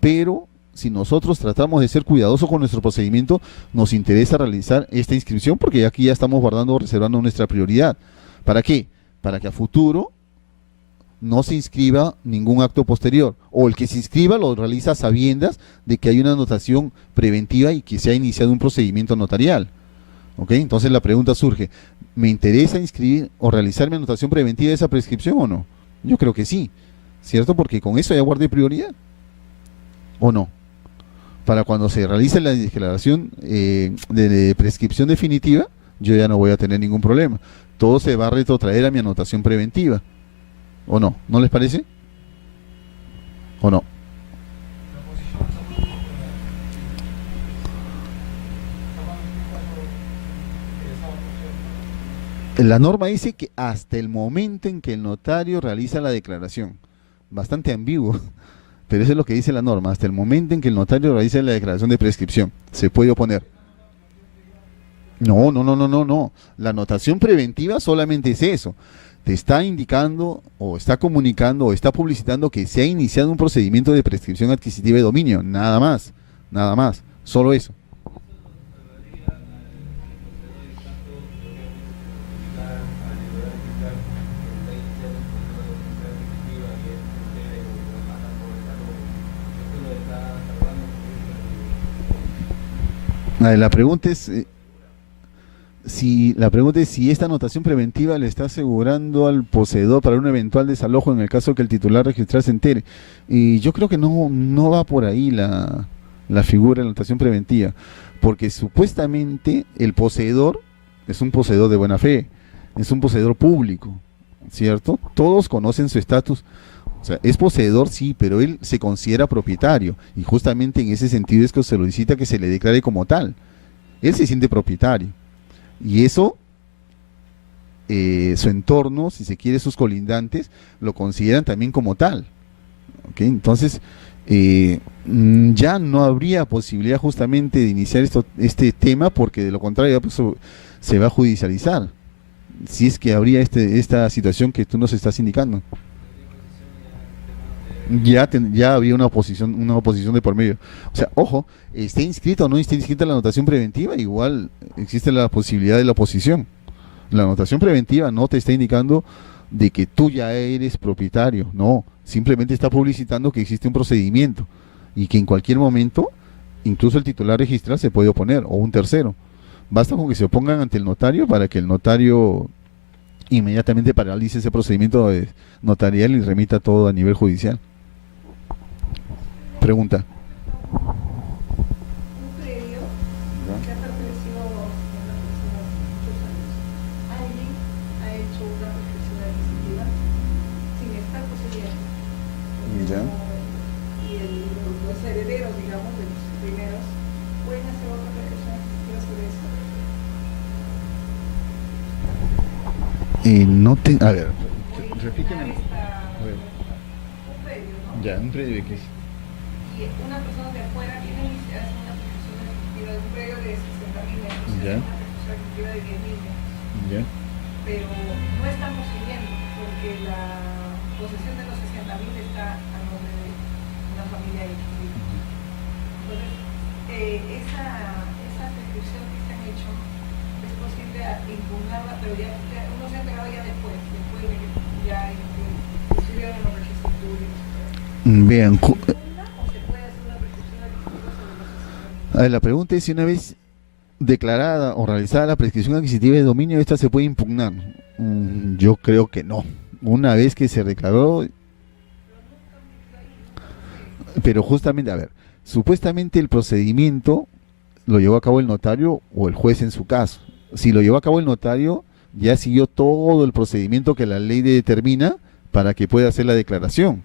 pero si nosotros tratamos de ser cuidadosos con nuestro procedimiento, nos interesa realizar esta inscripción porque aquí ya estamos guardando, reservando nuestra prioridad. ¿Para qué? Para que a futuro no se inscriba ningún acto posterior, o el que se inscriba lo realiza a sabiendas de que hay una anotación preventiva y que se ha iniciado un procedimiento notarial. ¿Ok? Entonces la pregunta surge, ¿me interesa inscribir o realizar mi anotación preventiva de esa prescripción o no? Yo creo que sí, ¿cierto? Porque con eso ya guardé prioridad, ¿o no? Para cuando se realice la declaración de prescripción definitiva, yo ya no voy a tener ningún problema. Todo se va a retrotraer a mi anotación preventiva. ¿O no? ¿No les parece? ¿O no? La norma dice que hasta el momento en que el notario realiza la declaración. Bastante ambiguo, pero eso es lo que dice la norma. Hasta el momento en que el notario realiza la declaración de prescripción. Se puede oponer. No, no, no, no, no, no. La anotación preventiva solamente es eso. Te está indicando o está comunicando o está publicitando que se ha iniciado un procedimiento de prescripción adquisitiva de dominio, nada más, nada más, solo eso. La pregunta es si esta anotación preventiva le está asegurando al poseedor para un eventual desalojo en el caso que el titular registral se entere. Y yo creo que no va por ahí la figura de la anotación preventiva, porque supuestamente el poseedor es un poseedor de buena fe, es un poseedor público, ¿cierto? Todos conocen su estatus. O sea, es poseedor, sí, pero él se considera propietario, y justamente en ese sentido es que se solicita que se le declare como tal. Él se siente propietario, y eso, su entorno, si se quiere, sus colindantes, lo consideran también como tal. ¿Ok? Entonces, ya no habría posibilidad justamente de iniciar este tema, porque de lo contrario pues, se va a judicializar, si es que habría esta situación que tú nos estás indicando. Ya había una oposición de por medio. O sea, ojo, esté inscrita o no esté inscrita la anotación preventiva, igual existe la posibilidad de la oposición. La anotación preventiva no te está indicando de que tú ya eres propietario, no, simplemente está publicitando que existe un procedimiento y que en cualquier momento, incluso el titular registral se puede oponer, o un tercero. Basta con que se opongan ante el notario para que el notario inmediatamente paralice ese procedimiento notarial y remita todo a nivel judicial. Pregunta. Un predio que ha pertenecido a una persona hace muchos años. Alguien ha hecho una prescripción adquisitiva sin estar poseyendo. Ya. Y los herederos, digamos, de los primeros, pueden hacer otra prescripción adquisitiva sobre eso. A ver, repíteme. A ver. Un predio, ¿no? Ya, un predio que es. Y una persona de afuera viene y hace una prescripción adquisitiva de un predio de 60.000 metros, Ya. hace una prescripción adquisitiva de 10.000 metros. Ya. Pero no están poseyendo, porque la posesión de los 60.000 está a nombre de una familia X. Entonces, esa prescripción que se han hecho, es posible impugnarla, pero ya uno se ha enterado ya después de que ya escribieron en los registros públicos. Vean, ¿Se impugna o se puede hacer una prescripción adquisitiva sobre los 60.000? la pregunta es si una vez declarada o realizada la prescripción adquisitiva de dominio, esta se puede impugnar. Yo creo que no. Una vez que se declaró, pero justamente, a ver, supuestamente el procedimiento lo llevó a cabo el notario o el juez en su caso. Si lo llevó a cabo el notario, ya siguió todo el procedimiento que la ley determina para que pueda hacer la declaración.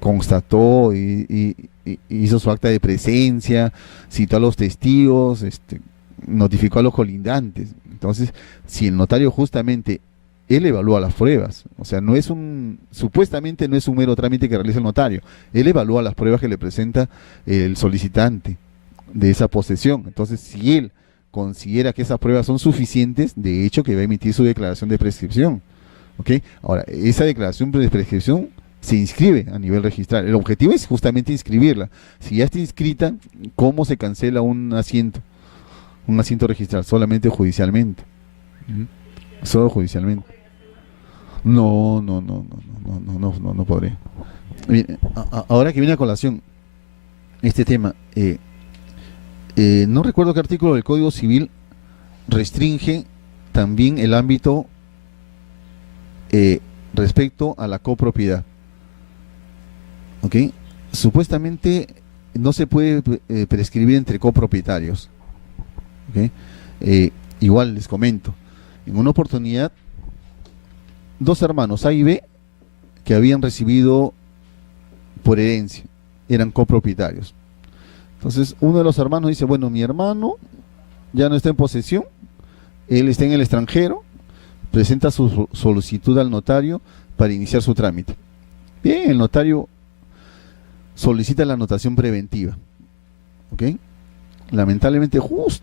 Constató y hizo su acta de presencia, citó a los testigos, notificó a los colindantes. Entonces, si el notario justamente, él evalúa las pruebas, o sea, supuestamente no es un mero trámite que realiza el notario, él evalúa las pruebas que le presenta el solicitante de esa posesión. Entonces, si él considera que esas pruebas son suficientes, de hecho que va a emitir su declaración de prescripción. ¿Ok? Ahora, esa declaración de prescripción se inscribe a nivel registral. El objetivo es justamente inscribirla. Si ya está inscrita, ¿cómo se cancela un asiento? Un asiento registral, solamente judicialmente. Solo judicialmente. No podré. Bien, ahora que viene a colación este tema, no recuerdo qué artículo del Código Civil restringe también el ámbito respecto a la copropiedad. ¿Ok? Supuestamente no se puede prescribir entre copropietarios. ¿Ok? Igual les comento. En una oportunidad, dos hermanos, A y B, que habían recibido por herencia, eran copropietarios. Entonces, uno de los hermanos dice, bueno, mi hermano ya no está en posesión, él está en el extranjero, presenta su solicitud al notario para iniciar su trámite. Bien, el notario solicita la anotación preventiva. ¿Ok? Lamentablemente, justo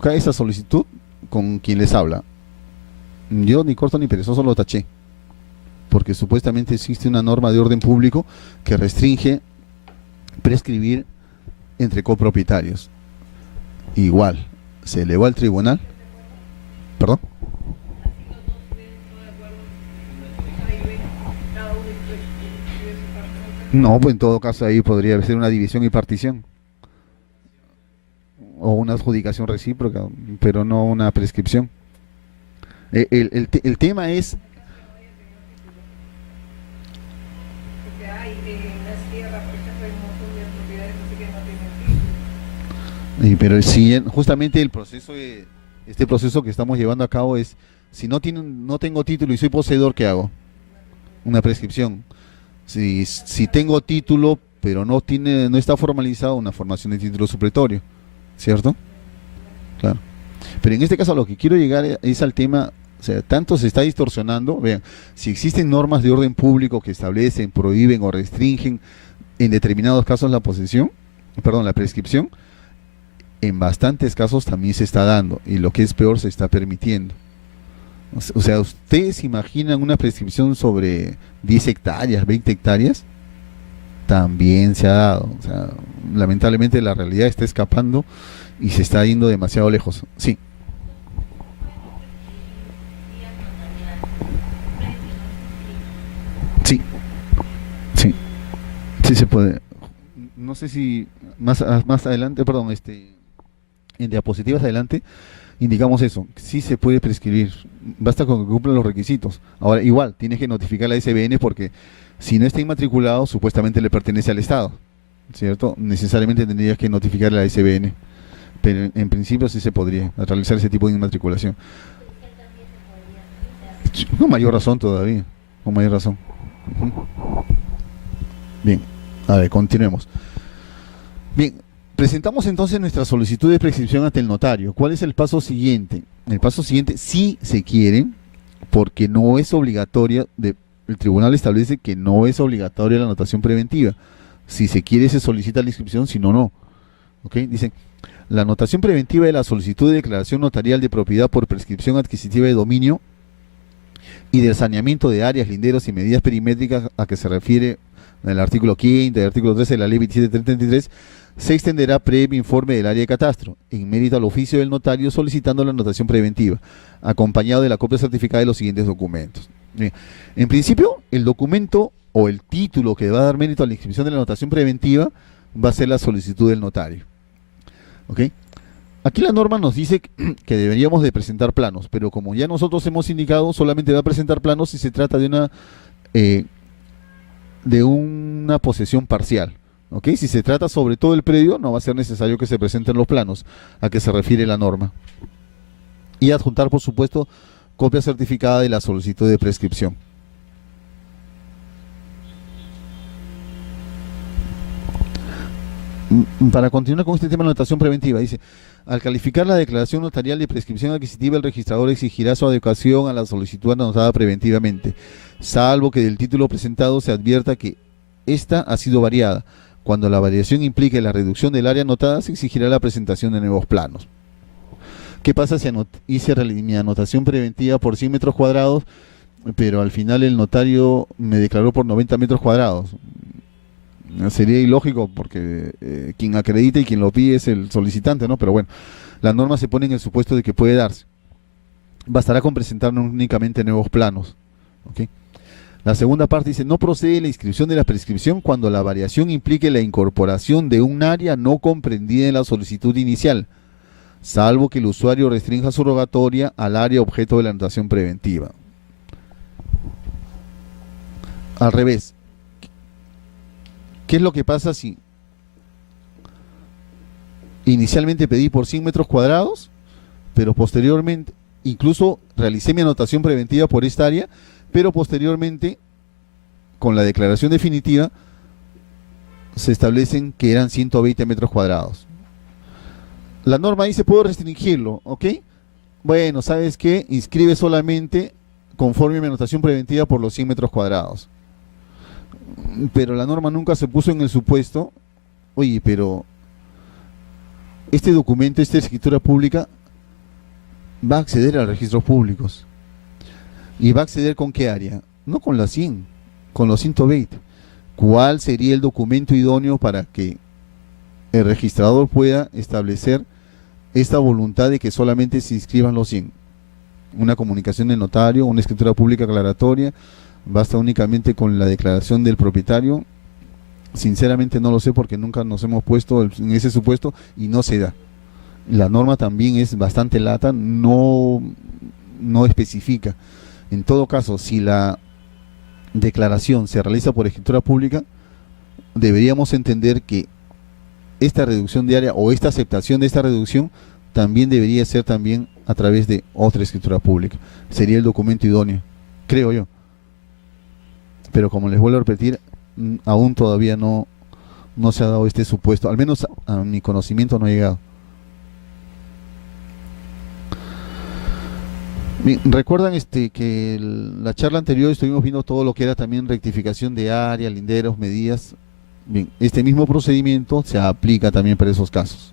cae esa solicitud con quien les habla. Yo ni corto ni perezoso lo taché, porque supuestamente existe una norma de orden público que restringe prescribir entre copropietarios. Igual, se elevó al tribunal. ¿Perdón? No, pues en todo caso ahí podría ser una división y partición o una adjudicación recíproca, pero no una prescripción. El tema es, Porque hay en las tierras, por ejemplo, hay un montón de propiedades así que no tienen título. pero si justamente este proceso que estamos llevando a cabo es, si no tengo título y soy poseedor, ¿qué hago? Una prescripción. Si tengo título, pero no está formalizado, una formación de título supletorio, ¿cierto? Claro. Pero en este caso a lo que quiero llegar es al tema, o sea, tanto se está distorsionando, vean, si existen normas de orden público que establecen, prohíben o restringen en determinados casos la prescripción, en bastantes casos también se está dando, y lo que es peor, se está permitiendo. O sea, ¿ustedes imaginan una prescripción sobre 10 hectáreas, 20 hectáreas? También se ha dado. O sea, lamentablemente la realidad está escapando y se está yendo demasiado lejos. Sí, sí, sí, sí se puede. No sé si más adelante, perdón, en diapositivas adelante indicamos eso, sí se puede prescribir, basta con que cumplan los requisitos. Ahora, igual, tienes que notificar a la SBN porque si no está inmatriculado, supuestamente le pertenece al Estado, ¿cierto? Necesariamente tendrías que notificar a la SBN, pero en principio sí se podría realizar ese tipo de inmatriculación. Con mayor razón todavía, con mayor razón. Ujú. Bien, a ver, continuemos. Bien, presentamos entonces nuestra solicitud de prescripción ante el notario. ¿Cuál es el paso siguiente? El paso siguiente, si se quiere, porque no es obligatoria, el tribunal establece que no es obligatoria la anotación preventiva. Si se quiere, se solicita la inscripción, si no, no. ¿Ok? Dicen, la anotación preventiva de la solicitud de declaración notarial de propiedad por prescripción adquisitiva de dominio y del saneamiento de áreas, linderos y medidas perimétricas a que se refiere el artículo 5 y el artículo 13 de la ley 2733, se extenderá previo informe del área de catastro, en mérito al oficio del notario solicitando la anotación preventiva, acompañado de la copia certificada de los siguientes documentos. Bien, en principio, el documento o el título que va a dar mérito a la inscripción de la anotación preventiva va a ser la solicitud del notario. ¿Ok? Aquí la norma nos dice que deberíamos de presentar planos, pero como ya nosotros hemos indicado, solamente va a presentar planos si se trata de una posesión parcial. ¿Ok? Si se trata sobre todo el predio, no va a ser necesario que se presenten los planos a que se refiere la norma. Y adjuntar, por supuesto, copia certificada de la solicitud de prescripción. Para continuar con este tema de anotación preventiva, dice, al calificar la declaración notarial de prescripción adquisitiva, el registrador exigirá su adecuación a la solicitud anotada preventivamente, salvo que del título presentado se advierta que ésta ha sido variada. Cuando la variación implique la reducción del área anotada, se exigirá la presentación de nuevos planos. ¿Qué pasa si hice mi anotación preventiva por 100 metros cuadrados, pero al final el notario me declaró por 90 metros cuadrados? Sería ilógico porque quien acredita y quien lo pide es el solicitante, ¿no? Pero bueno, la norma se pone en el supuesto de que puede darse. Bastará con presentar únicamente nuevos planos. ¿Ok? La segunda parte dice, no procede la inscripción de la prescripción cuando la variación implique la incorporación de un área no comprendida en la solicitud inicial, salvo que el usuario restrinja su rogatoria al área objeto de la anotación preventiva. Al revés, ¿qué es lo que pasa si inicialmente pedí por 100 metros cuadrados, pero posteriormente, incluso realicé mi anotación preventiva por esta área, pero posteriormente, con la declaración definitiva, se establecen que eran 120 metros cuadrados? La norma dice, puedo restringirlo, ¿ok? Bueno, ¿sabes qué? Inscribe solamente conforme a mi anotación preventiva por los 100 metros cuadrados. Pero la norma nunca se puso en el supuesto, oye, pero este documento, esta escritura pública, va a acceder a registros públicos. ¿Y va a acceder con qué área? No con las 100, con los 120. ¿Cuál sería el documento idóneo para que el registrador pueda establecer esta voluntad de que solamente se inscriban los 100. Una comunicación del notario, una escritura pública aclaratoria, basta únicamente con la declaración del propietario. Sinceramente no lo sé porque nunca nos hemos puesto en ese supuesto y no se da. La norma también es bastante lata, no especifica. En todo caso, si la declaración se realiza por escritura pública, deberíamos entender que esta reducción de área o esta aceptación de esta reducción también debería ser también a través de otra escritura pública. Sería el documento idóneo, creo yo. Pero como les vuelvo a repetir, aún todavía no se ha dado este supuesto, al menos a mi conocimiento no ha llegado. Bien, recuerdan que la charla anterior estuvimos viendo todo lo que era también rectificación de área, linderos, medidas. Bien, este mismo procedimiento se aplica también para esos casos.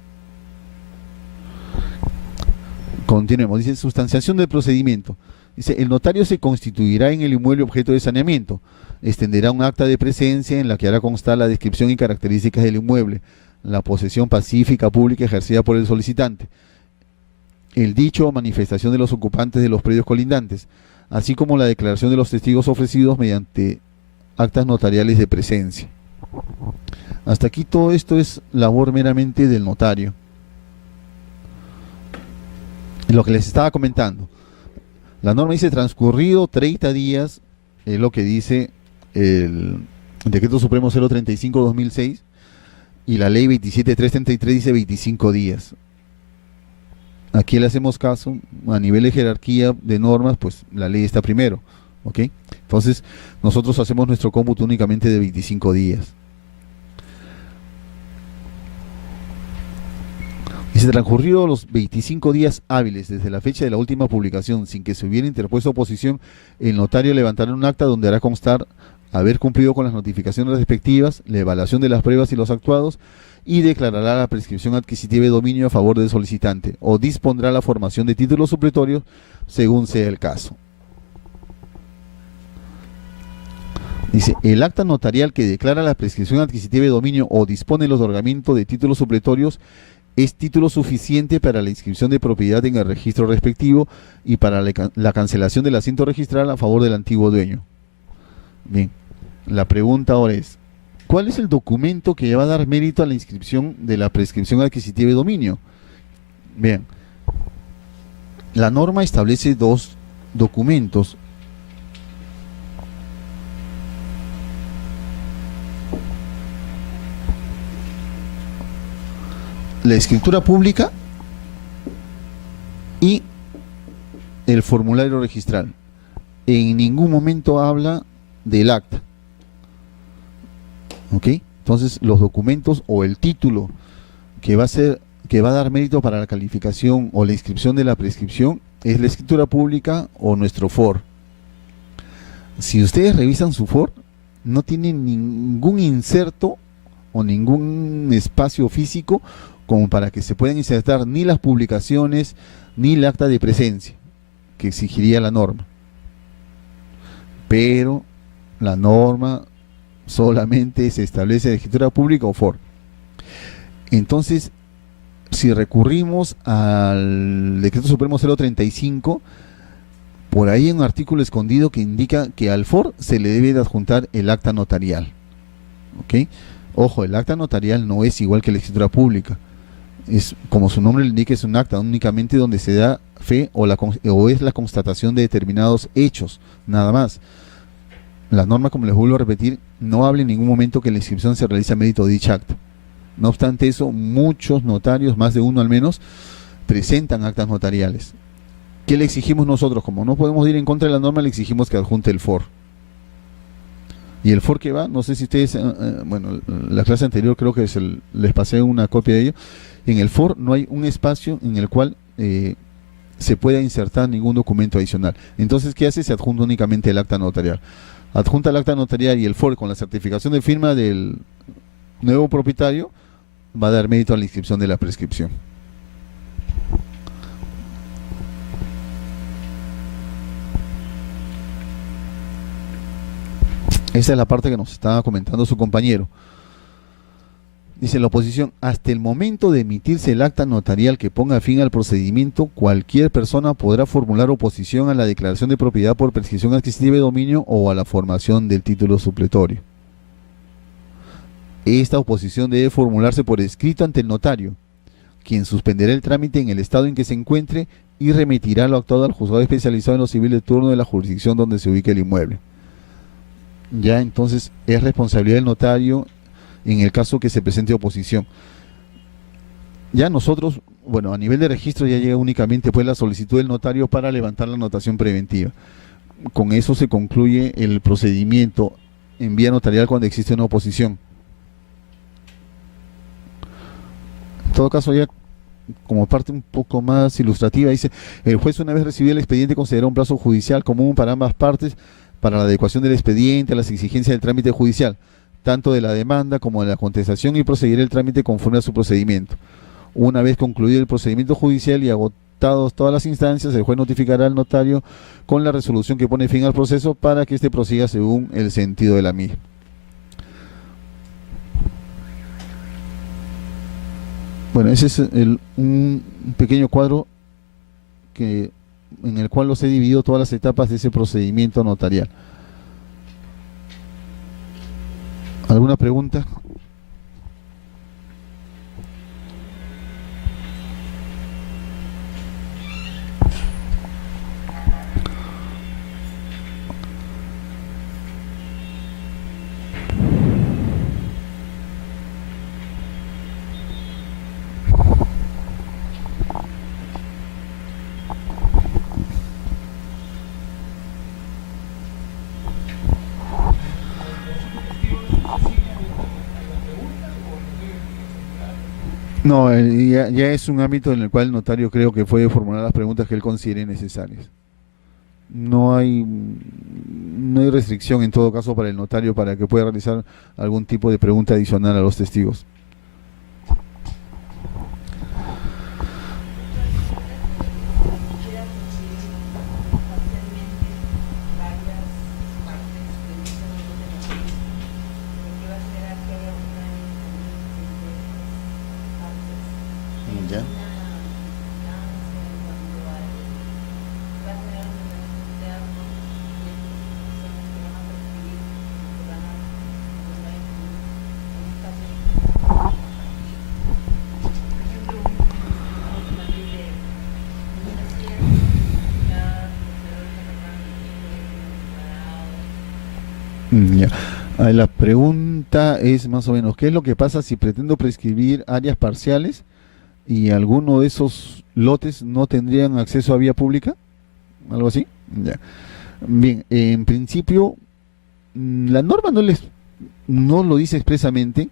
Continuemos, dice sustanciación del procedimiento. Dice, el notario se constituirá en el inmueble objeto de saneamiento, extenderá un acta de presencia en la que hará constar la descripción y características del inmueble, la posesión pacífica pública ejercida por el solicitante, el dicho o manifestación de los ocupantes de los predios colindantes, así como la declaración de los testigos ofrecidos mediante actas notariales de presencia. Hasta aquí todo esto es labor meramente del notario. Lo que les estaba comentando, la norma dice transcurrido 30 días, es lo que dice el Decreto Supremo 035-2006 y la Ley 27333 dice 25 días. Aquí le hacemos caso, a nivel de jerarquía de normas, pues la ley está primero, ¿ok? Entonces, nosotros hacemos nuestro cómputo únicamente de 25 días. Dice, transcurrido los 25 días hábiles desde la fecha de la última publicación, sin que se hubiera interpuesto oposición, el notario levantará un acta donde hará constar haber cumplido con las notificaciones respectivas, la evaluación de las pruebas y los actuados, y declarará la prescripción adquisitiva de dominio a favor del solicitante, o dispondrá la formación de títulos supletorios según sea el caso. Dice, el acta notarial que declara la prescripción adquisitiva de dominio o dispone el otorgamiento de títulos supletorios es título suficiente para la inscripción de propiedad en el registro respectivo y para la cancelación del asiento registral a favor del antiguo dueño. Bien, la pregunta ahora es, ¿cuál es el documento que va a dar mérito a la inscripción de la prescripción adquisitiva de dominio? Bien, la norma establece dos documentos. La escritura pública y el formulario registral. En ningún momento habla del acta. ¿Ok? Entonces, los documentos o el título que va a dar mérito para la calificación o la inscripción de la prescripción es la escritura pública o nuestro FOR. Si ustedes revisan su FOR, no tiene ningún inserto o ningún espacio físico como para que se puedan insertar ni las publicaciones ni el acta de presencia que exigiría la norma. Pero la norma solamente se establece de escritura pública o FOR. Entonces, si recurrimos al Decreto Supremo 035, por ahí hay un artículo escondido que indica que al FOR se le debe de adjuntar el acta notarial. ¿Ok? Ojo, el acta notarial no es igual que la escritura pública. Es, como su nombre le indica, es un acta únicamente donde se da fe o es la constatación de determinados hechos, nada más. La norma, como les vuelvo a repetir, no habla en ningún momento que la inscripción se realiza a mérito de dicha acta. No obstante eso, muchos notarios, más de uno al menos, presentan actas notariales. ¿Qué le exigimos nosotros? Como no podemos ir en contra de la norma, le exigimos que adjunte el FOR. Y el FOR que va, no sé si ustedes, bueno, la clase anterior creo que les pasé una copia de ello. En el FOR no hay un espacio en el cual se pueda insertar ningún documento adicional. Entonces, ¿qué hace? Se adjunta únicamente el acta notarial. Adjunta el acta notarial y el FOR con la certificación de firma del nuevo propietario, va a dar mérito a la inscripción de la prescripción. Esa es la parte que nos estaba comentando su compañero. Dice la oposición, hasta el momento de emitirse el acta notarial que ponga fin al procedimiento, cualquier persona podrá formular oposición a la declaración de propiedad por prescripción adquisitiva de dominio o a la formación del título supletorio. Esta oposición debe formularse por escrito ante el notario, quien suspenderá el trámite en el estado en que se encuentre y remitirá lo actuado al juzgado especializado en lo civil de turno de la jurisdicción donde se ubique el inmueble. Ya entonces es responsabilidad del notario en el caso que se presente oposición. Ya nosotros, bueno, a nivel de registro ya llega únicamente pues la solicitud del notario para levantar la anotación preventiva. Con eso se concluye el procedimiento en vía notarial cuando existe una oposición. En todo caso, ya como parte un poco más ilustrativa, dice, el juez una vez recibido el expediente considera un plazo judicial común para ambas partes para la adecuación del expediente a las exigencias del trámite judicial, tanto de la demanda como de la contestación, y proseguir el trámite conforme a su procedimiento. Una vez concluido el procedimiento judicial y agotados todas las instancias, el juez notificará al notario con la resolución que pone fin al proceso para que éste prosiga según el sentido de la misma. Bueno, ese es un pequeño cuadro en el cual los he dividido todas las etapas de ese procedimiento notarial. ¿Alguna pregunta? No, ya es un ámbito en el cual el notario creo que puede formular las preguntas que él considere necesarias. No hay restricción en todo caso para el notario para que pueda realizar algún tipo de pregunta adicional a los testigos. ¿Ya? Ya. La pregunta es más o menos, ¿qué es lo que pasa si pretendo prescribir áreas parciales y alguno de esos lotes no tendrían acceso a vía pública? ¿Algo así? Ya. Bien, en principio, la norma no lo dice expresamente,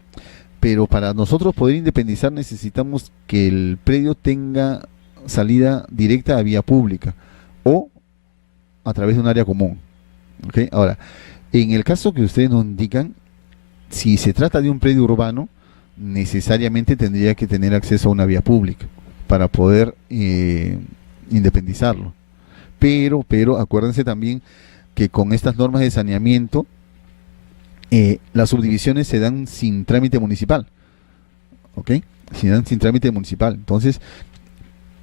pero para nosotros poder independizar necesitamos que el predio tenga salida directa a vía pública o a través de un área común. ¿Ok? Ahora, en el caso que ustedes nos indican, si se trata de un predio urbano, necesariamente tendría que tener acceso a una vía pública para poder independizarlo. Pero acuérdense también que con estas normas de saneamiento, las subdivisiones se dan sin trámite municipal. ¿Ok? Se dan sin trámite municipal. Entonces,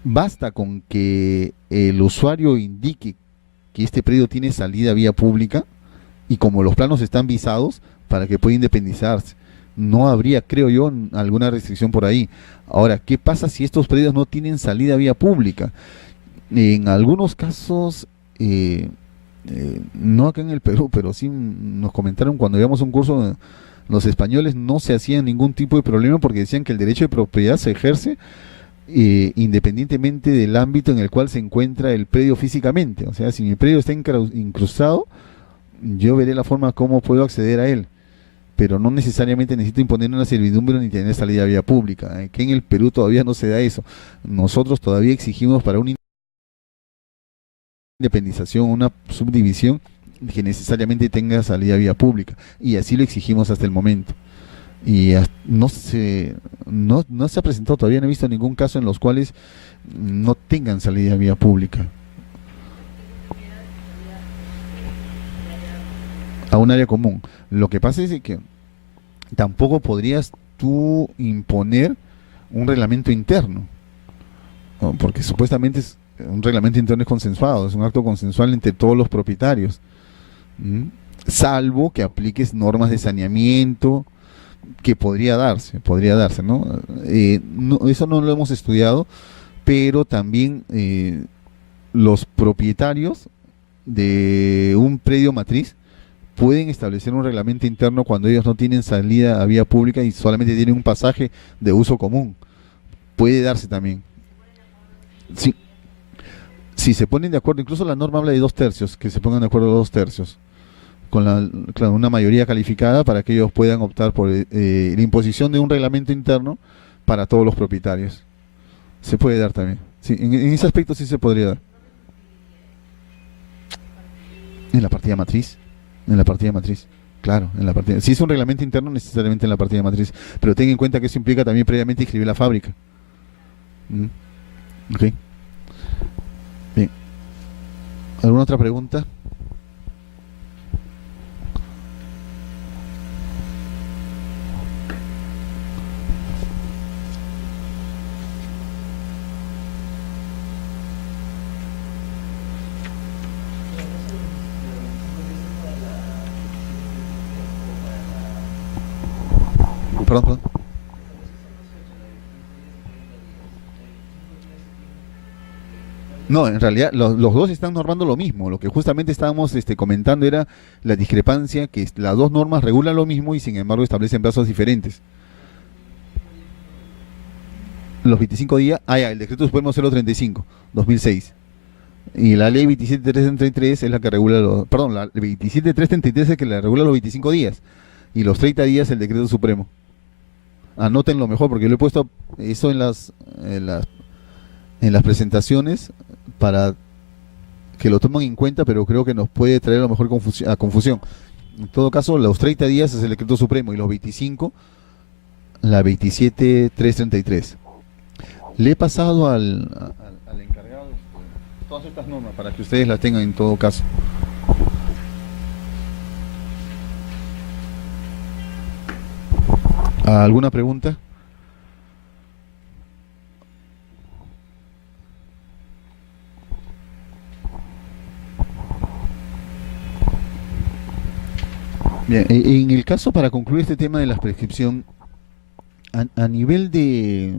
basta con que el usuario indique que este predio tiene salida a vía pública y como los planos están visados para que pueda independizarse. No habría, creo yo, alguna restricción por ahí. Ahora, ¿qué pasa si estos predios no tienen salida a vía pública? En algunos casos, no acá en el Perú, pero sí nos comentaron cuando íbamos a un curso, los españoles no se hacían ningún tipo de problema porque decían que el derecho de propiedad se ejerce independientemente del ámbito en el cual se encuentra el predio físicamente. O sea, si mi predio está incrustado, yo veré la forma como puedo acceder a él, pero no necesariamente necesito imponer una servidumbre ni tener salida a vía pública. Que en el Perú todavía no se da eso. Nosotros todavía exigimos para una independización, una subdivisión, que necesariamente tenga salida a vía pública, y así lo exigimos hasta el momento. Y no se ha presentado todavía, no he visto ningún caso en los cuales no tengan salida a vía pública. A un área común. Lo que pasa es que tampoco podrías tú imponer un reglamento interno, ¿no? Porque supuestamente un reglamento interno es consensuado, es un acto consensual entre todos los propietarios, ¿m? Salvo que apliques normas de saneamiento, que podría darse, ¿no? Eso no lo hemos estudiado, pero también los propietarios de un predio matriz pueden establecer un reglamento interno cuando ellos no tienen salida a vía pública y solamente tienen un pasaje de uso común. Puede darse también. Sí, si se ponen de acuerdo, incluso la norma habla de 2/3, que se pongan de acuerdo 2/3, con claro, una mayoría calificada para que ellos puedan optar por la imposición de un reglamento interno para todos los propietarios. Se puede dar también. Sí, en ese aspecto sí se podría dar. En la partida matriz. En la partida matriz. Claro, en la partida. Si es un reglamento interno, necesariamente en la partida matriz. Pero ten en cuenta que eso implica también previamente inscribir la fábrica. Ok. Bien. ¿Alguna otra pregunta? Perdón. No, en realidad los dos están normando lo mismo. Lo que justamente estábamos comentando era la discrepancia, que las dos normas regulan lo mismo y sin embargo establecen plazos diferentes. Los 25 días, el decreto supremo 035, 2006. Y la ley 27333 es la que regula la 27333 es la que la regula los 25 días. Y los 30 días el decreto supremo. Anótenlo mejor, porque yo lo he puesto eso en las presentaciones para que lo tomen en cuenta, pero creo que nos puede traer a lo mejor confusión. En todo caso, los 30 días es el decreto supremo y los 25, la 27333. Le he pasado al encargado todas estas normas para que ustedes las tengan en todo caso. ¿Alguna pregunta? Bien, en el caso, para concluir este tema de la prescripción, a nivel de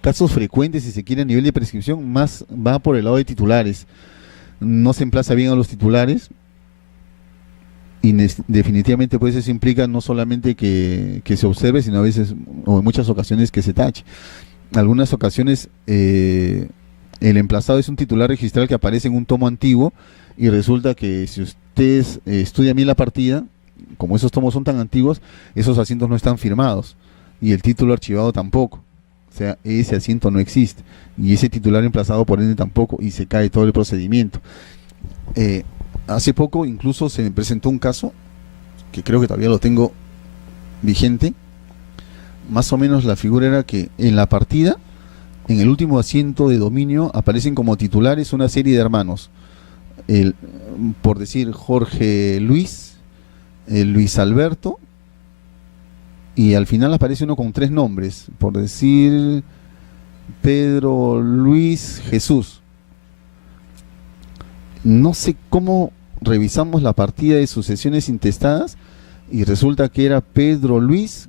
casos frecuentes, si se quiere, a nivel de prescripción, más va por el lado de titulares. No se emplaza bien a los titulares. Y definitivamente pues eso implica no solamente que se observe, sino a veces o en muchas ocasiones que se tache. En algunas ocasiones el emplazado es un titular registral que aparece en un tomo antiguo y resulta que si ustedes estudian bien la partida, como esos tomos son tan antiguos, esos asientos no están firmados y el título archivado tampoco. O sea, ese asiento no existe y ese titular emplazado por ende tampoco, y se cae todo el procedimiento. Hace poco incluso se me presentó un caso, que creo que todavía lo tengo vigente. Más o menos la figura era que en la partida, en el último asiento de dominio, aparecen como titulares una serie de hermanos. Por decir, Jorge Luis, Luis Alberto, y al final aparece uno con 3 nombres, por decir, Pedro Luis Jesús. No sé cómo revisamos la partida de sucesiones intestadas y resulta que era Pedro Luis,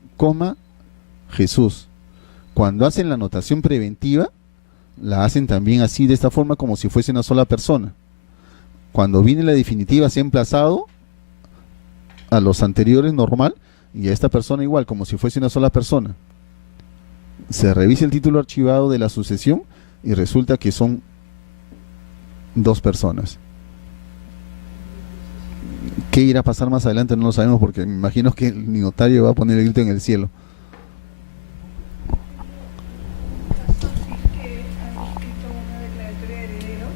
Jesús. Cuando hacen la anotación preventiva, la hacen también así, de esta forma, como si fuese una sola persona. Cuando viene la definitiva, se ha emplazado a los anteriores normal y a esta persona igual, como si fuese una sola persona. Se revisa el título archivado de la sucesión y resulta que son 2 personas. ¿Qué irá a pasar más adelante? No lo sabemos, porque me imagino que el notario va a poner el grito en el cielo. Caso así que han escrito una declaratoria de herederos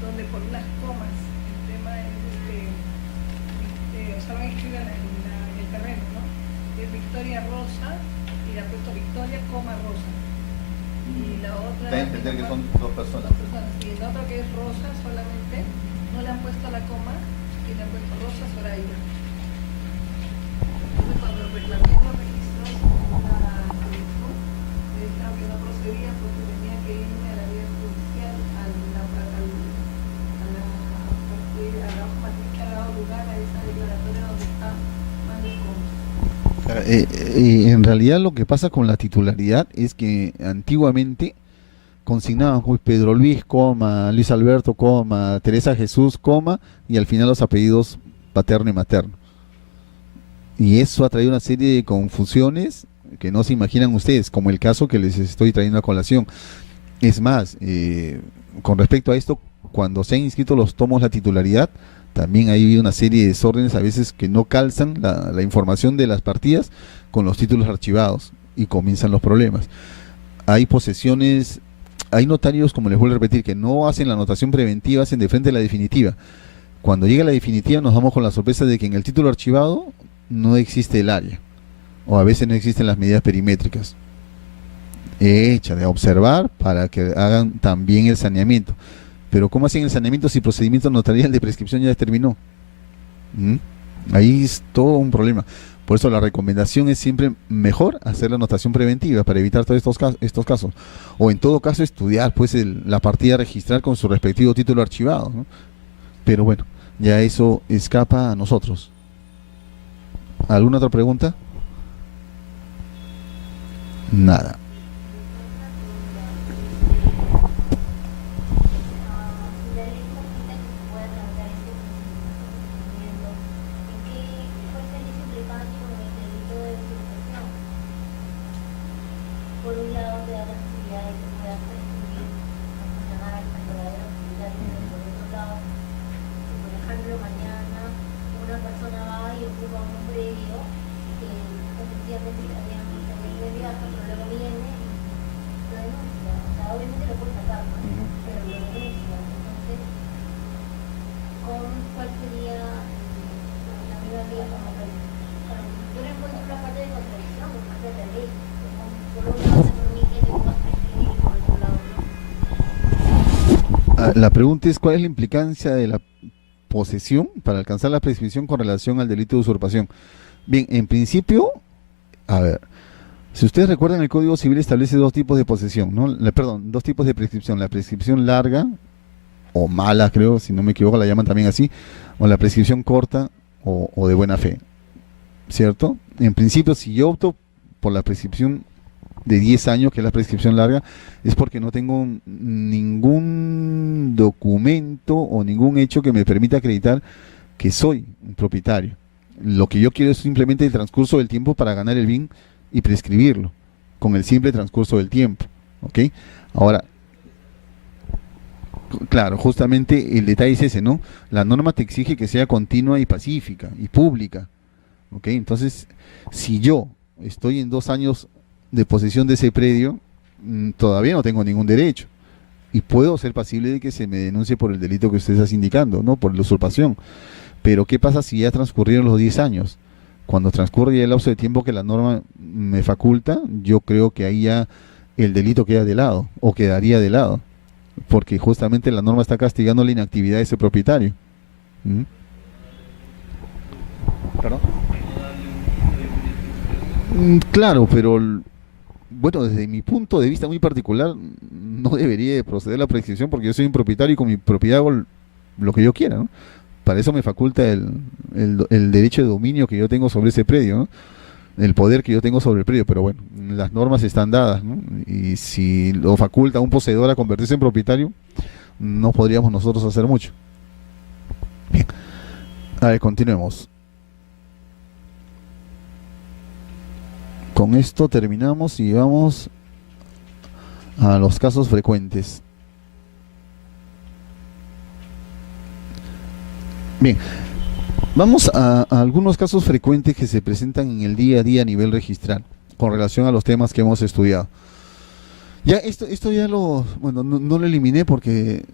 donde por unas comas el tema es o sea, van a escribir en el terreno, ¿no? Es Victoria Rosa y le ha puesto Victoria, Rosa. Y la otra... Da a entender que son 2 personas. Y el otro que es Rosa solamente, no le han puesto la coma y le han puesto Rosa Zoraida. Entonces cuando reclamé los registros me dijeron que no procedía porque tenía que irme a la vía judicial, a la hoja matriz que ha dado lugar a esa declaratoria donde está mal desconto. En realidad lo que pasa con la titularidad es que antiguamente consignaban pues, Pedro Luis, coma, Luis Alberto, coma, Teresa Jesús, coma, y al final los apellidos paterno y materno. Y eso ha traído una serie de confusiones que no se imaginan ustedes, como el caso que les estoy trayendo a colación. Es más, con respecto a esto, cuando se han inscrito los tomos la titularidad, también hay una serie de desórdenes a veces que no calzan la información de las partidas con los títulos archivados y comienzan los problemas. Hay posesiones, hay notarios, como les vuelvo a repetir, que no hacen la anotación preventiva, hacen de frente la definitiva. Cuando llega la definitiva nos damos con la sorpresa de que en el título archivado no existe el área, o a veces no existen las medidas perimétricas. Hecha de observar para que hagan también el saneamiento. Pero ¿cómo hacen el saneamiento si el procedimiento notarial de prescripción ya terminó? Ahí es todo un problema. Por eso la recomendación es siempre mejor hacer la anotación preventiva para evitar todos estos casos. O en todo caso estudiar pues la partida registral con su respectivo título archivado, ¿no? Pero bueno, ya eso escapa a nosotros. ¿Alguna otra pregunta? Nada. Por un lado te da la posibilidad de que puedas prescribir a funcionar hasta verdadero propietario, pero por otro lado, si por ejemplo mañana una persona va y ocupa un predio que efectivamente habían salido de viaje, pero luego viene y lo denuncia, o sea, obviamente lo puede sacar, ¿no? Pero lo denuncia, entonces, ¿cuál sería la misma vía como que, bueno, yo no encuentro una parte de contradicción por parte de la ley. La pregunta es: ¿cuál es la implicancia de la posesión para alcanzar la prescripción con relación al delito de usurpación? Bien, en principio, a ver, si ustedes recuerdan, el Código Civil establece dos tipos de posesión, ¿no? Perdón, dos tipos de prescripción: la prescripción larga o mala, creo, si no me equivoco, la llaman también así, o la prescripción corta o de buena fe, ¿cierto? En principio, si yo opto por la prescripción de 10 años, que es la prescripción larga, es porque no tengo ningún documento o ningún hecho que me permita acreditar que soy un propietario. Lo que yo quiero es simplemente el transcurso del tiempo para ganar el bien y prescribirlo, con el simple transcurso del tiempo, ¿ok? Ahora, claro, justamente el detalle es ese, ¿no? La norma te exige que sea continua y pacífica y pública, ¿ok? Entonces, si yo estoy en 2 años de posesión de ese predio, todavía no tengo ningún derecho y puedo ser pasible de que se me denuncie por el delito que usted está indicando, ¿no? Por la usurpación. Pero ¿qué pasa si ya transcurrieron los 10 años? Cuando transcurre ya el lapso de tiempo que la norma me faculta, yo creo que ahí ya el delito queda de lado, o quedaría de lado, porque justamente la norma está castigando la inactividad de ese propietario. ¿Perdón? Claro, pero bueno, desde mi punto de vista muy particular, no debería de proceder la prescripción porque yo soy un propietario y con mi propiedad hago lo que yo quiera, ¿no? Para eso me faculta el derecho de dominio que yo tengo sobre ese predio, ¿no? El poder que yo tengo sobre el predio, pero bueno, las normas están dadas, ¿no? Y si lo faculta a un poseedor a convertirse en propietario, no podríamos nosotros hacer mucho. Bien, a ver, continuemos. Con esto terminamos y vamos a los casos frecuentes. Bien, vamos a algunos casos frecuentes que se presentan en el día a día a nivel registral con relación a los temas que hemos estudiado. Ya esto ya bueno, no lo eliminé porque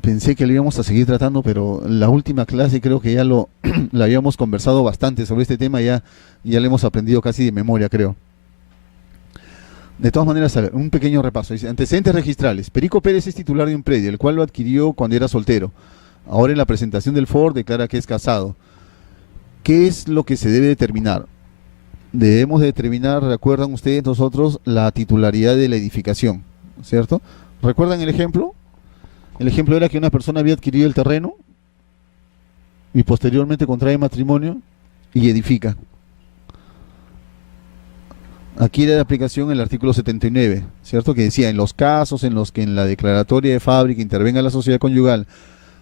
pensé que lo íbamos a seguir tratando, pero la última clase creo que ya lo habíamos conversado bastante sobre este tema, ya lo hemos aprendido casi de memoria, creo. De todas maneras, a ver, un pequeño repaso. Dice: antecedentes registrales. Perico Pérez es titular de un predio, el cual lo adquirió cuando era soltero. Ahora en la presentación del FOR declara que es casado. ¿Qué es lo que se debe determinar? debemos determinar, recuerdan ustedes nosotros, la titularidad de la edificación, ¿cierto? ¿Recuerdan el ejemplo? El ejemplo era que una persona había adquirido el terreno y posteriormente contrae matrimonio y edifica. Aquí era de aplicación el artículo 79, ¿cierto? Que decía, en los casos en los que en la declaratoria de fábrica intervenga la sociedad conyugal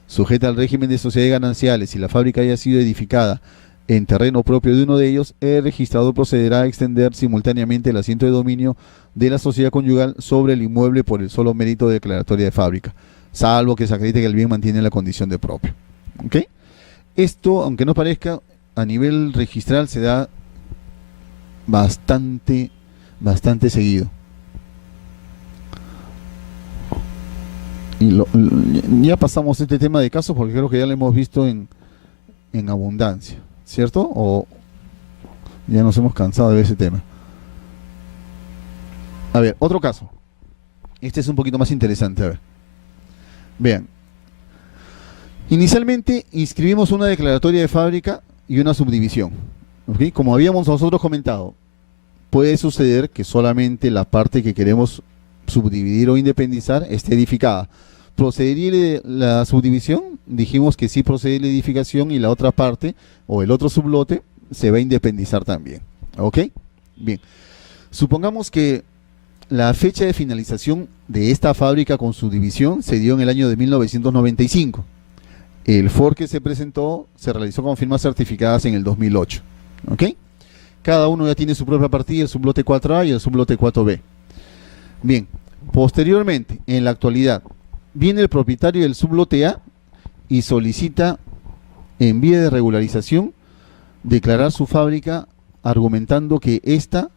sujeta al régimen de sociedades gananciales y la fábrica haya sido edificada en terreno propio de uno de ellos, el registrador procederá a extender simultáneamente el asiento de dominio de la sociedad conyugal sobre el inmueble por el solo mérito de declaratoria de fábrica, salvo que se acredite que el bien mantiene la condición de propio. ¿Ok? Esto, aunque no parezca, a nivel registral se da bastante seguido. Y ya pasamos este tema de casos porque creo que ya lo hemos visto en abundancia, ¿cierto? O ya nos hemos cansado de ver ese tema. A ver, otro caso. Este es un poquito más interesante, a ver. Vean. Inicialmente inscribimos una declaratoria de fábrica y una subdivisión. ¿Ok? Como habíamos nosotros comentado, puede suceder que solamente la parte que queremos subdividir o independizar esté edificada. ¿Procedería la subdivisión? Dijimos que sí procede la edificación y la otra parte o el otro sublote se va a independizar también. ¿Ok? Bien. Supongamos que la fecha de finalización de esta fábrica con subdivisión se dio en el año de 1995. El FOR que se presentó se realizó con firmas certificadas en el 2008. ¿Ok? Cada uno ya tiene su propia partida, el sublote 4A y el sublote 4B. Bien, posteriormente, en la actualidad, viene el propietario del sublote A y solicita, en vía de regularización, declarar su fábrica argumentando que ésta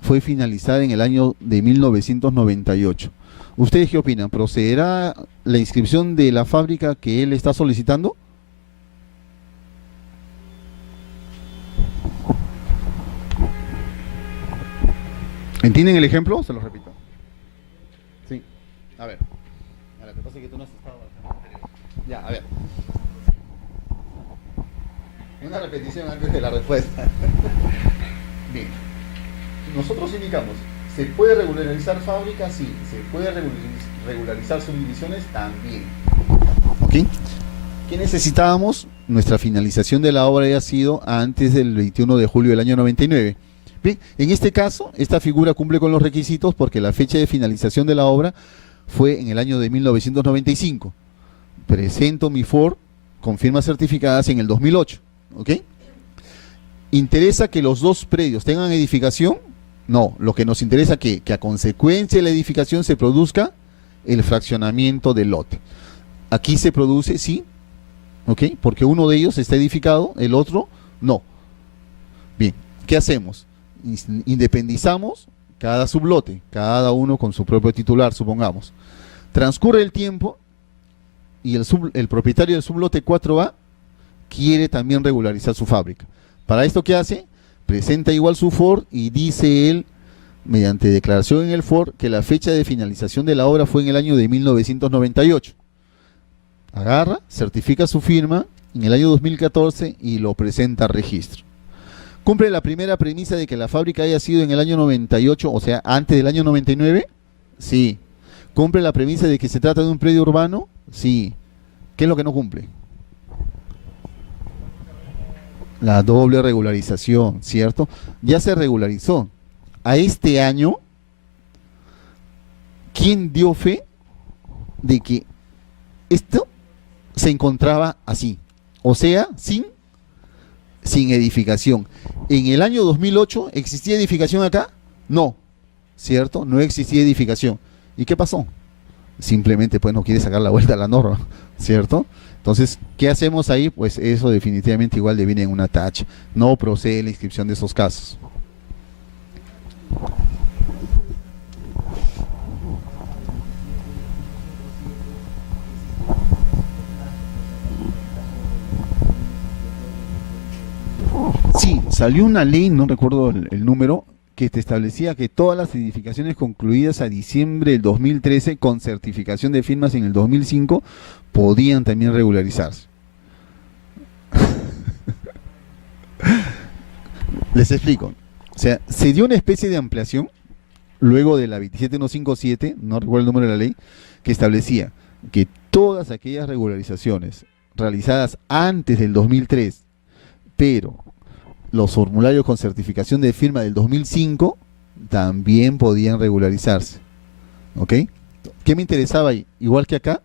fue finalizada en el año de 1998. ¿Ustedes qué opinan? ¿Procederá la inscripción de la fábrica que él está solicitando? ¿Entienden el ejemplo? Se lo repito. Sí. A ver. Lo que pasa es que tú no has estado acá. Ya, a ver. Una repetición antes de la respuesta. Bien. Nosotros indicamos, ¿se puede regularizar fábrica? Sí. ¿Se puede regularizar subdivisiones? También. ¿Ok? ¿Qué necesitábamos? Nuestra finalización de la obra haya sido antes del 21 de julio del año 99. Bien, en este caso, esta figura cumple con los requisitos porque la fecha de finalización de la obra fue en el año de 1995. Presento mi FOR con firmas certificadas en el 2008. ¿Ok? ¿Interesa que los dos predios tengan edificación? No, lo que nos interesa es que a consecuencia de la edificación se produzca el fraccionamiento del lote. Aquí se produce, sí, ¿ok? Porque uno de ellos está edificado, el otro no. Bien, ¿qué hacemos? Independizamos cada sublote, cada uno con su propio titular, supongamos. Transcurre el tiempo y el propietario del sublote 4A quiere también regularizar su fábrica. Para esto, ¿qué hace? Presenta igual su FOR y dice él, mediante declaración en el FOR, que la fecha de finalización de la obra fue en el año de 1998. Agarra, certifica su firma en el año 2014 y lo presenta a registro. ¿Cumple la primera premisa de que la fábrica haya sido en el año 98, o sea, antes del año 99? Sí. ¿Cumple la premisa de que se trata de un predio urbano? Sí. ¿Qué es lo que no cumple? La doble regularización, ¿cierto? Ya se regularizó. A este año, ¿quién dio fe de que esto se encontraba así? O sea, sin edificación. ¿En el año 2008 existía edificación acá? No, ¿cierto? No existía edificación. ¿Y qué pasó? Simplemente pues no quiere sacar la vuelta a la norma, ¿cierto? Entonces, ¿qué hacemos ahí? Pues eso definitivamente igual deviene en una tacha. No procede la inscripción de esos casos. Sí, salió una ley, no recuerdo el número, que te establecía que todas las edificaciones concluidas a diciembre del 2013 con certificación de firmas en el 2005 podían también regularizarse. Les explico. O sea, se dio una especie de ampliación luego de la 27157, no recuerdo el número de la ley, que establecía que todas aquellas regularizaciones realizadas antes del 2003, pero los formularios con certificación de firma del 2005 también podían regularizarse. ¿Ok? ¿Qué me interesaba ahí? Igual que acá,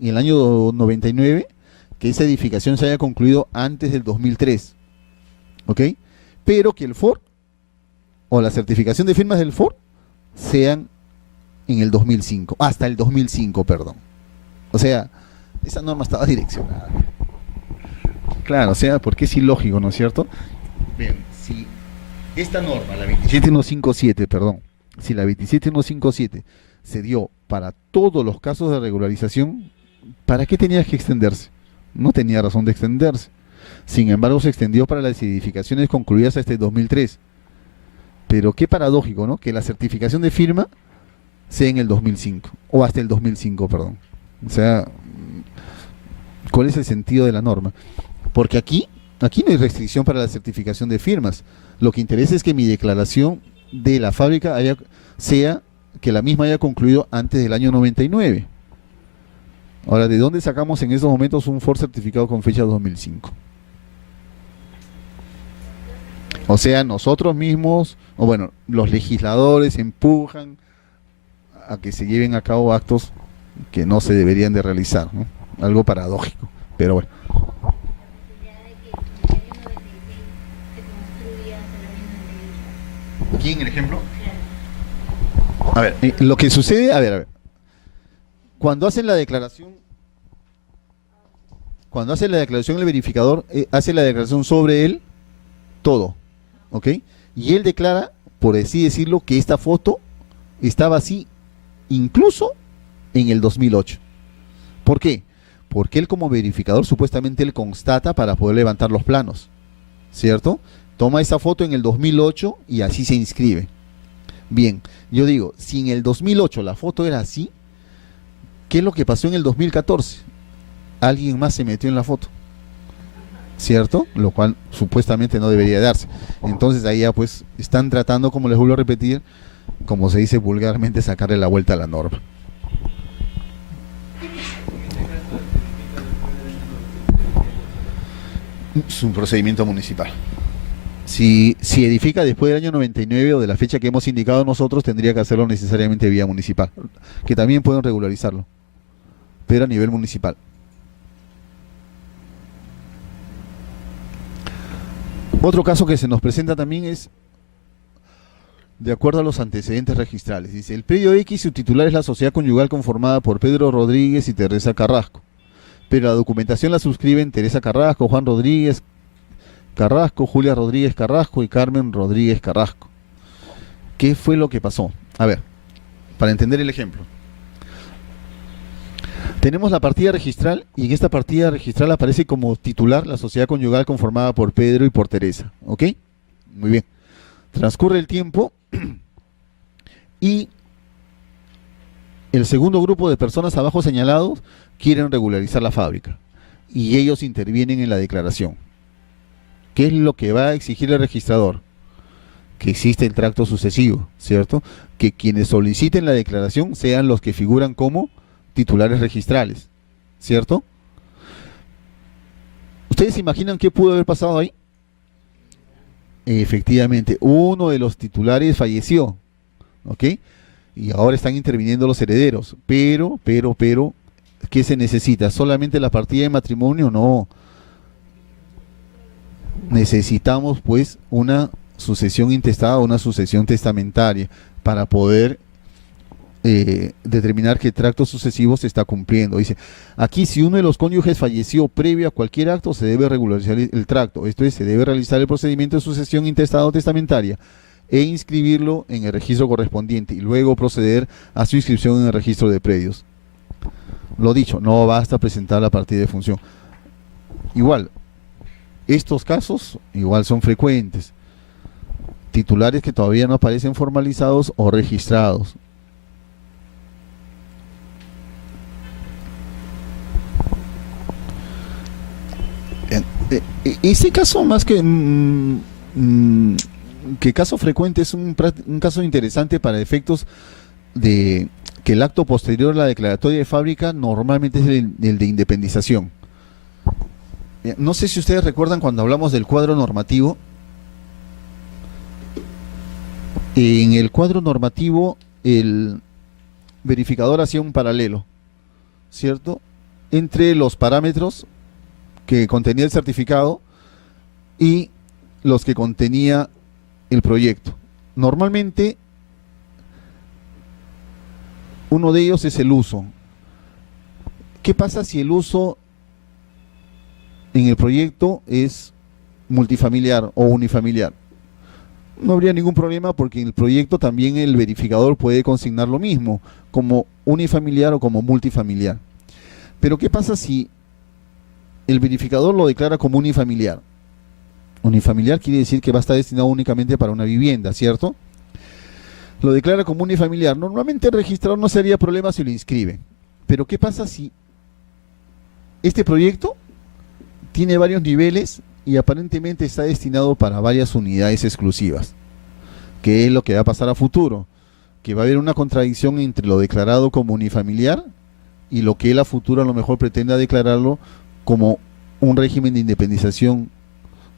en el año 99, que esa edificación se haya concluido antes del 2003. ¿Ok? Pero que el FOR o la certificación de firmas del FOR sean en el 2005, hasta el 2005, perdón. O sea, esa norma estaba direccionada. Claro, o sea, porque es ilógico, ¿no es cierto? Bien, si esta norma, la 27157, perdón, si la 27157 se dio para todos los casos de regularización, ¿para qué tenía que extenderse? No tenía razón de extenderse. Sin embargo, se extendió para las edificaciones concluidas hasta el 2003. Pero qué paradójico, ¿no? Que la certificación de firma sea en el 2005, o hasta el 2005, perdón. O sea, ¿cuál es el sentido de la norma? Porque aquí no hay restricción para la certificación de firmas. Lo que interesa es que mi declaración de la fábrica sea que la misma haya concluido antes del año 99. Ahora, ¿de dónde sacamos en estos momentos un FOR certificado con fecha 2005? O sea, nosotros mismos, o bueno, los legisladores empujan a que se lleven a cabo actos que no se deberían de realizar, ¿no? Algo paradójico, pero bueno. ¿Aquí en el ejemplo? A ver, lo que sucede, a ver, cuando hacen la declaración, el verificador hace la declaración sobre él todo, ¿ok? Y él declara, por así decirlo, que esta foto estaba así incluso en el 2008. ¿Por qué? Porque él como verificador supuestamente él constata para poder levantar los planos, ¿cierto? Toma esa foto en el 2008 y así se inscribe. Bien, yo digo, si en el 2008 la foto era así, ¿qué es lo que pasó en el 2014? Alguien más se metió en la foto, ¿cierto? Lo cual supuestamente no debería darse. Entonces ahí ya pues están tratando, como les vuelvo a repetir, como se dice vulgarmente, sacarle la vuelta a la norma. Es un procedimiento municipal. Si edifica después del año 99 o de la fecha que hemos indicado nosotros, tendría que hacerlo necesariamente vía municipal, que también pueden regularizarlo, pero a nivel municipal. Otro caso que se nos presenta también es de acuerdo a los antecedentes registrales. Dice, el predio X, su titular es la sociedad conyugal conformada por Pedro Rodríguez y Teresa Carrasco, pero la documentación la suscriben Teresa Carrasco, Juan Rodríguez Carrasco, Julia Rodríguez Carrasco y Carmen Rodríguez Carrasco. ¿Qué fue lo que pasó? A ver, para entender el ejemplo. Tenemos la partida registral y en esta partida registral aparece como titular la sociedad conyugal conformada por Pedro y por Teresa. ¿Ok? Muy bien. Transcurre el tiempo y el segundo grupo de personas abajo señalados quieren regularizar la fábrica y ellos intervienen en la declaración. ¿Qué es lo que va a exigir el registrador? Que existe el tracto sucesivo, ¿cierto? Que quienes soliciten la declaración sean los que figuran como titulares registrales, ¿cierto? ¿Ustedes se imaginan qué pudo haber pasado ahí? Efectivamente, uno de los titulares falleció, ¿ok? Y ahora están interviniendo los herederos, pero, ¿qué se necesita? ¿Solamente la partida de matrimonio? No. Necesitamos pues una sucesión intestada, una sucesión testamentaria para poder determinar qué tracto sucesivo se está cumpliendo. Dice, aquí si uno de los cónyuges falleció previo a cualquier acto, se debe regularizar el tracto. Esto es, se debe realizar el procedimiento de sucesión intestada o testamentaria e inscribirlo en el registro correspondiente y luego proceder a su inscripción en el registro de predios. Lo dicho, no basta presentar la partida de función. Igual, estos casos igual son frecuentes. Titulares que todavía no aparecen formalizados o registrados. Ese caso más que que caso frecuente es un caso interesante para efectos de que el acto posterior a la declaratoria de fábrica normalmente es el de independización. No sé si ustedes recuerdan cuando hablamos del cuadro normativo. En el cuadro normativo el verificador hacía un paralelo, ¿cierto?, entre los parámetros que contenía el certificado y los que contenía el proyecto. Normalmente uno de ellos es el uso. ¿Qué pasa si el uso en el proyecto es multifamiliar o unifamiliar? No habría ningún problema porque en el proyecto también el verificador puede consignar lo mismo, como unifamiliar o como multifamiliar. Pero ¿qué pasa si el verificador lo declara como unifamiliar? Unifamiliar quiere decir que va a estar destinado únicamente para una vivienda, ¿cierto? Lo declara como unifamiliar. Normalmente el registrador no sería problema si lo inscribe. Pero ¿qué pasa si este proyecto tiene varios niveles y aparentemente está destinado para varias unidades exclusivas? ¿Qué es lo que va a pasar a futuro? Que va a haber una contradicción entre lo declarado como unifamiliar y lo que él a futuro a lo mejor pretenda declararlo como un régimen de independización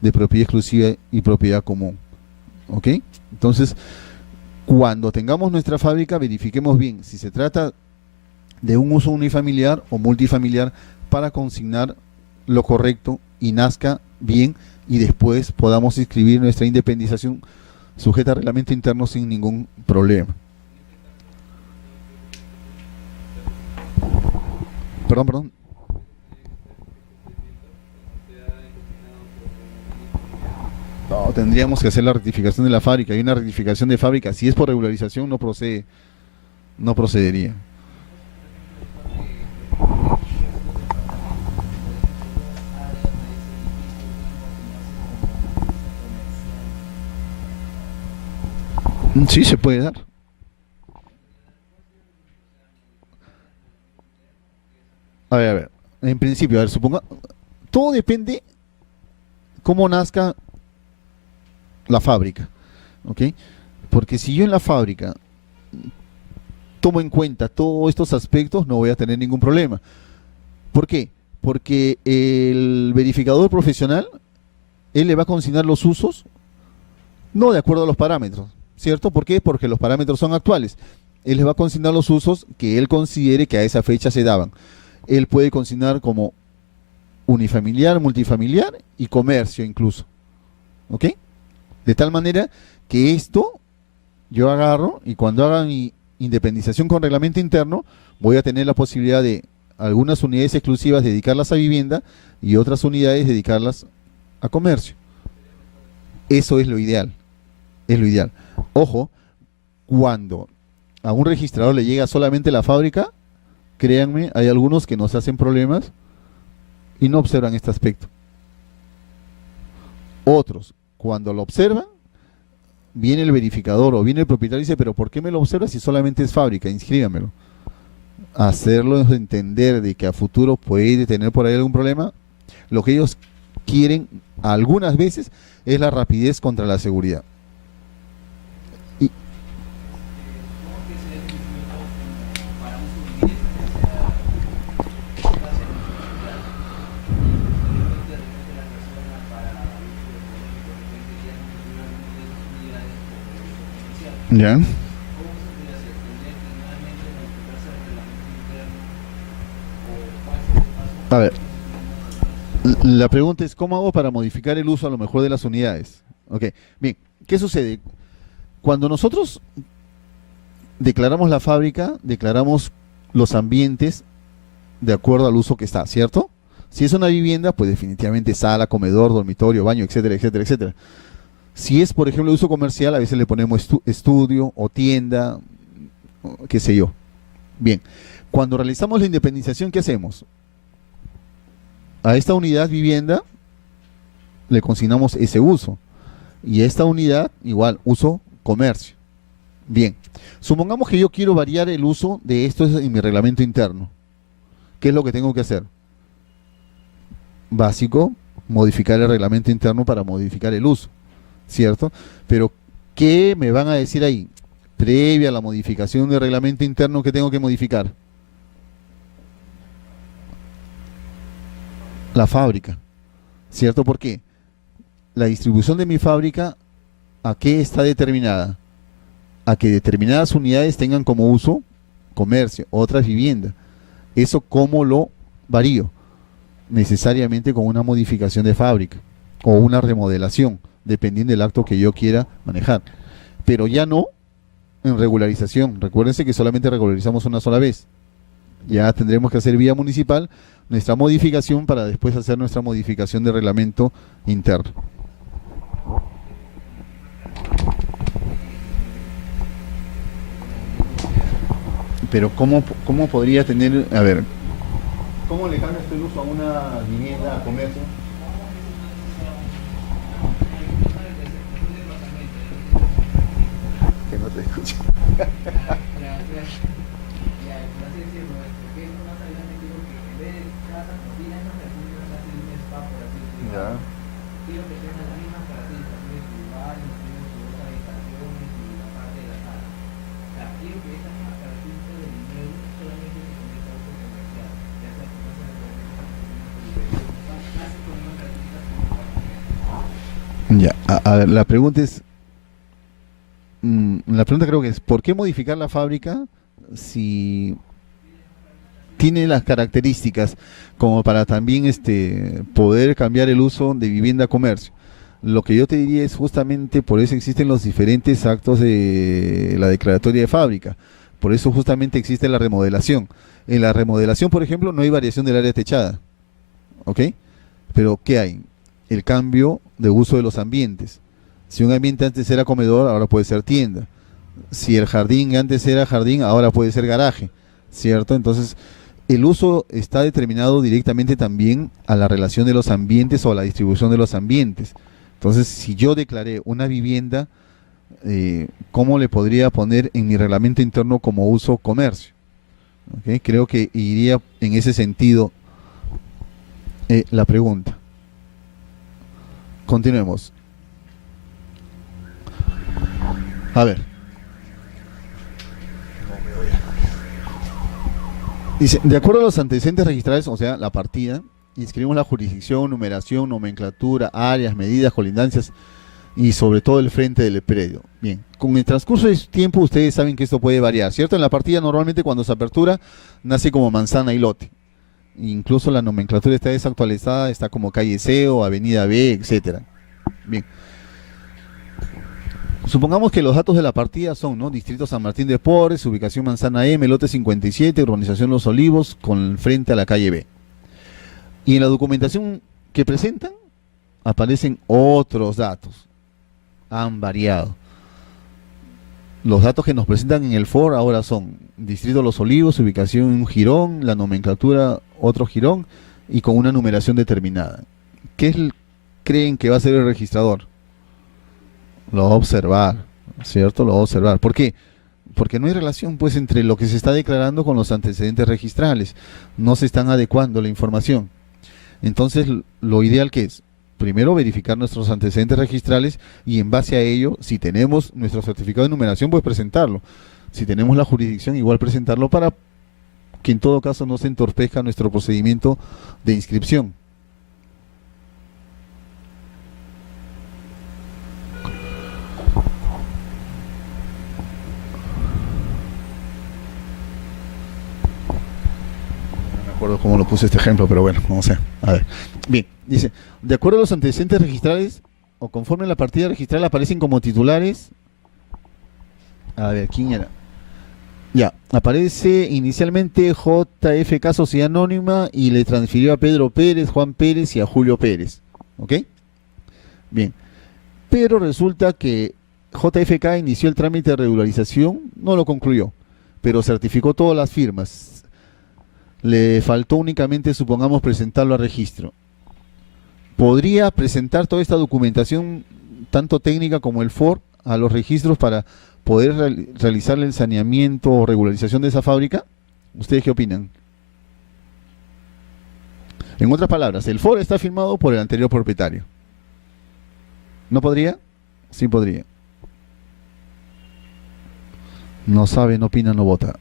de propiedad exclusiva y propiedad común. ¿Ok? Entonces, cuando tengamos nuestra fábrica, verifiquemos bien si se trata de un uso unifamiliar o multifamiliar para consignar lo correcto y nazca bien y después podamos inscribir nuestra independización sujeta a reglamento interno sin ningún problema. Perdón. No, tendríamos que hacer la rectificación de la fábrica. Hay una rectificación de fábrica. Si es por regularización, no procede, no procedería. Sí, se puede dar. A ver. En principio, a ver, suponga, todo depende cómo nazca la fábrica, ¿ok? Porque si yo en la fábrica tomo en cuenta todos estos aspectos, no voy a tener ningún problema. ¿Por qué? Porque el verificador profesional, él le va a consignar los usos no de acuerdo a los parámetros, ¿cierto? ¿Por qué? Porque los parámetros son actuales. Él les va a consignar los usos que él considere que a esa fecha se daban. Él puede consignar como unifamiliar, multifamiliar y comercio incluso, ¿ok? De tal manera que esto yo agarro y cuando haga mi independización con reglamento interno, voy a tener la posibilidad de algunas unidades exclusivas dedicarlas a vivienda y otras unidades dedicarlas a comercio. Eso es lo ideal. Es lo ideal. Ojo, cuando a un registrador le llega solamente la fábrica, créanme, hay algunos que nos hacen problemas y no observan este aspecto. Otros, cuando lo observan, viene el verificador o viene el propietario y dice, pero ¿por qué me lo observas si solamente es fábrica? Inscríbamelo. Hacerlo entender de que a futuro puede tener por ahí algún problema. Lo que ellos quieren algunas veces es la rapidez contra la seguridad. Y ¿ya? A ver, la pregunta es, ¿cómo hago para modificar el uso a lo mejor de las unidades? Ok, bien, ¿qué sucede? Cuando nosotros declaramos la fábrica, declaramos los ambientes de acuerdo al uso que está, ¿cierto? Si es una vivienda, pues definitivamente sala, comedor, dormitorio, baño, etcétera, etcétera, etcétera. Si es, por ejemplo, uso comercial, a veces le ponemos estudio o tienda, o qué sé yo. Bien, cuando realizamos la independización, ¿qué hacemos? A esta unidad vivienda le consignamos ese uso. Y a esta unidad, igual, uso comercio. Bien, supongamos que yo quiero variar el uso de esto en mi reglamento interno. ¿Qué es lo que tengo que hacer? Básico, modificar el reglamento interno para modificar el uso. ¿cierto? Pero, ¿qué me van a decir ahí? Previa a la modificación del reglamento interno, que tengo que modificar. La fábrica, ¿cierto? ¿Por qué? La distribución de mi fábrica, ¿a qué está determinada? A que determinadas unidades tengan como uso comercio, otras vivienda. ¿Eso cómo lo varío? Necesariamente con una modificación de fábrica o una remodelación, dependiendo del acto que yo quiera manejar. Pero ya no en regularización. Recuérdense que solamente regularizamos una sola vez. Ya tendremos que hacer vía municipal nuestra modificación para después hacer nuestra modificación de reglamento interno. Pero ¿cómo podría tener, a ver, cómo le cambia el uso a una vivienda, a comercio? Que no te escucho. Ya. Quiero que tengan las mismas características, tiene su baño, tiene sus dos habitaciones y la parte de la sala. O sea, quiero que esas mismas características del inmueble solamente se convierta a uso comercial, ya sea que pase de casi con las mismas características. Ya, a ver, la pregunta es, la pregunta creo que es, ¿por qué modificar la fábrica si tiene las características como para también poder cambiar el uso de vivienda a comercio? Lo que yo te diría es justamente por eso existen los diferentes actos de la declaratoria de fábrica, por eso justamente existe la remodelación. En la remodelación, por ejemplo, no hay variación del área techada, ¿ok? Pero ¿qué hay? El cambio de uso de los ambientes. Si un ambiente antes era comedor, ahora puede ser tienda. Si el jardín antes era jardín, ahora puede ser garaje, ¿cierto? Entonces, el uso está determinado directamente también a la relación de los ambientes o a la distribución de los ambientes. Entonces, si yo declaré una vivienda, ¿cómo le podría poner en mi reglamento interno como uso comercio? ¿Okay? Creo que iría en ese sentido la pregunta. Continuemos. A ver. Dice, de acuerdo a los antecedentes registrales, o sea, la partida, inscribimos la jurisdicción, numeración, nomenclatura, áreas, medidas, colindancias y sobre todo el frente del predio. Bien, con el transcurso del tiempo ustedes saben que esto puede variar, ¿cierto? En la partida normalmente cuando se apertura nace como manzana y lote. Incluso la nomenclatura está desactualizada, está como calle C o avenida B, etcétera. Bien. Supongamos que los datos de la partida son, ¿no? Distrito San Martín de Porres, ubicación Manzana M, lote 57, urbanización Los Olivos, con frente a la calle B. Y en la documentación que presentan, aparecen otros datos. Han variado. Los datos que nos presentan en el FOR ahora son Distrito Los Olivos, ubicación un jirón, la nomenclatura otro jirón y con una numeración determinada. ¿Qué creen que va a hacer el registrador? Lo va a observar, ¿cierto? Lo va a observar. ¿Por qué? Porque no hay relación pues entre lo que se está declarando con los antecedentes registrales. No se están adecuando la información. Entonces, lo ideal que es, primero verificar nuestros antecedentes registrales y en base a ello, si tenemos nuestro certificado de numeración, pues presentarlo. Si tenemos la jurisdicción, igual presentarlo para que en todo caso no se entorpezca nuestro procedimiento de inscripción. Acuerdo cómo lo puse este ejemplo, pero bueno, vamos a ver. Bien, dice, de acuerdo a los antecedentes registrales o conforme a la partida registral aparecen como titulares. A ver, ¿quién era? Ya, aparece inicialmente JFK Sociedad Anónima y le transfirió a Pedro Pérez, Juan Pérez y a Julio Pérez. ¿Ok? Bien, pero resulta que JFK inició el trámite de regularización, no lo concluyó, pero certificó todas las firmas. Le faltó únicamente, supongamos, presentarlo a registro. ¿Podría presentar toda esta documentación, tanto técnica como el FOR, a los registros para poder realizarle el saneamiento o regularización de esa fábrica? ¿Ustedes qué opinan? En otras palabras, el FOR está firmado por el anterior propietario. ¿No podría? Sí podría. No sabe, no opina, no vota.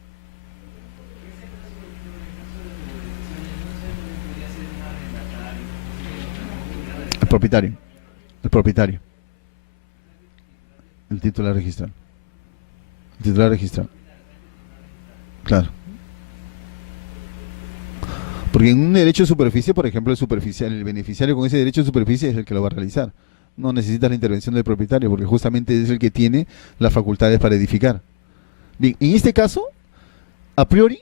El propietario. El propietario. El titular registral. El titular registral. Claro. Porque en un derecho de superficie, por ejemplo, el beneficiario con ese derecho de superficie es el que lo va a realizar. No necesitas la intervención del propietario, porque justamente es el que tiene las facultades para edificar. Bien, en este caso, a priori,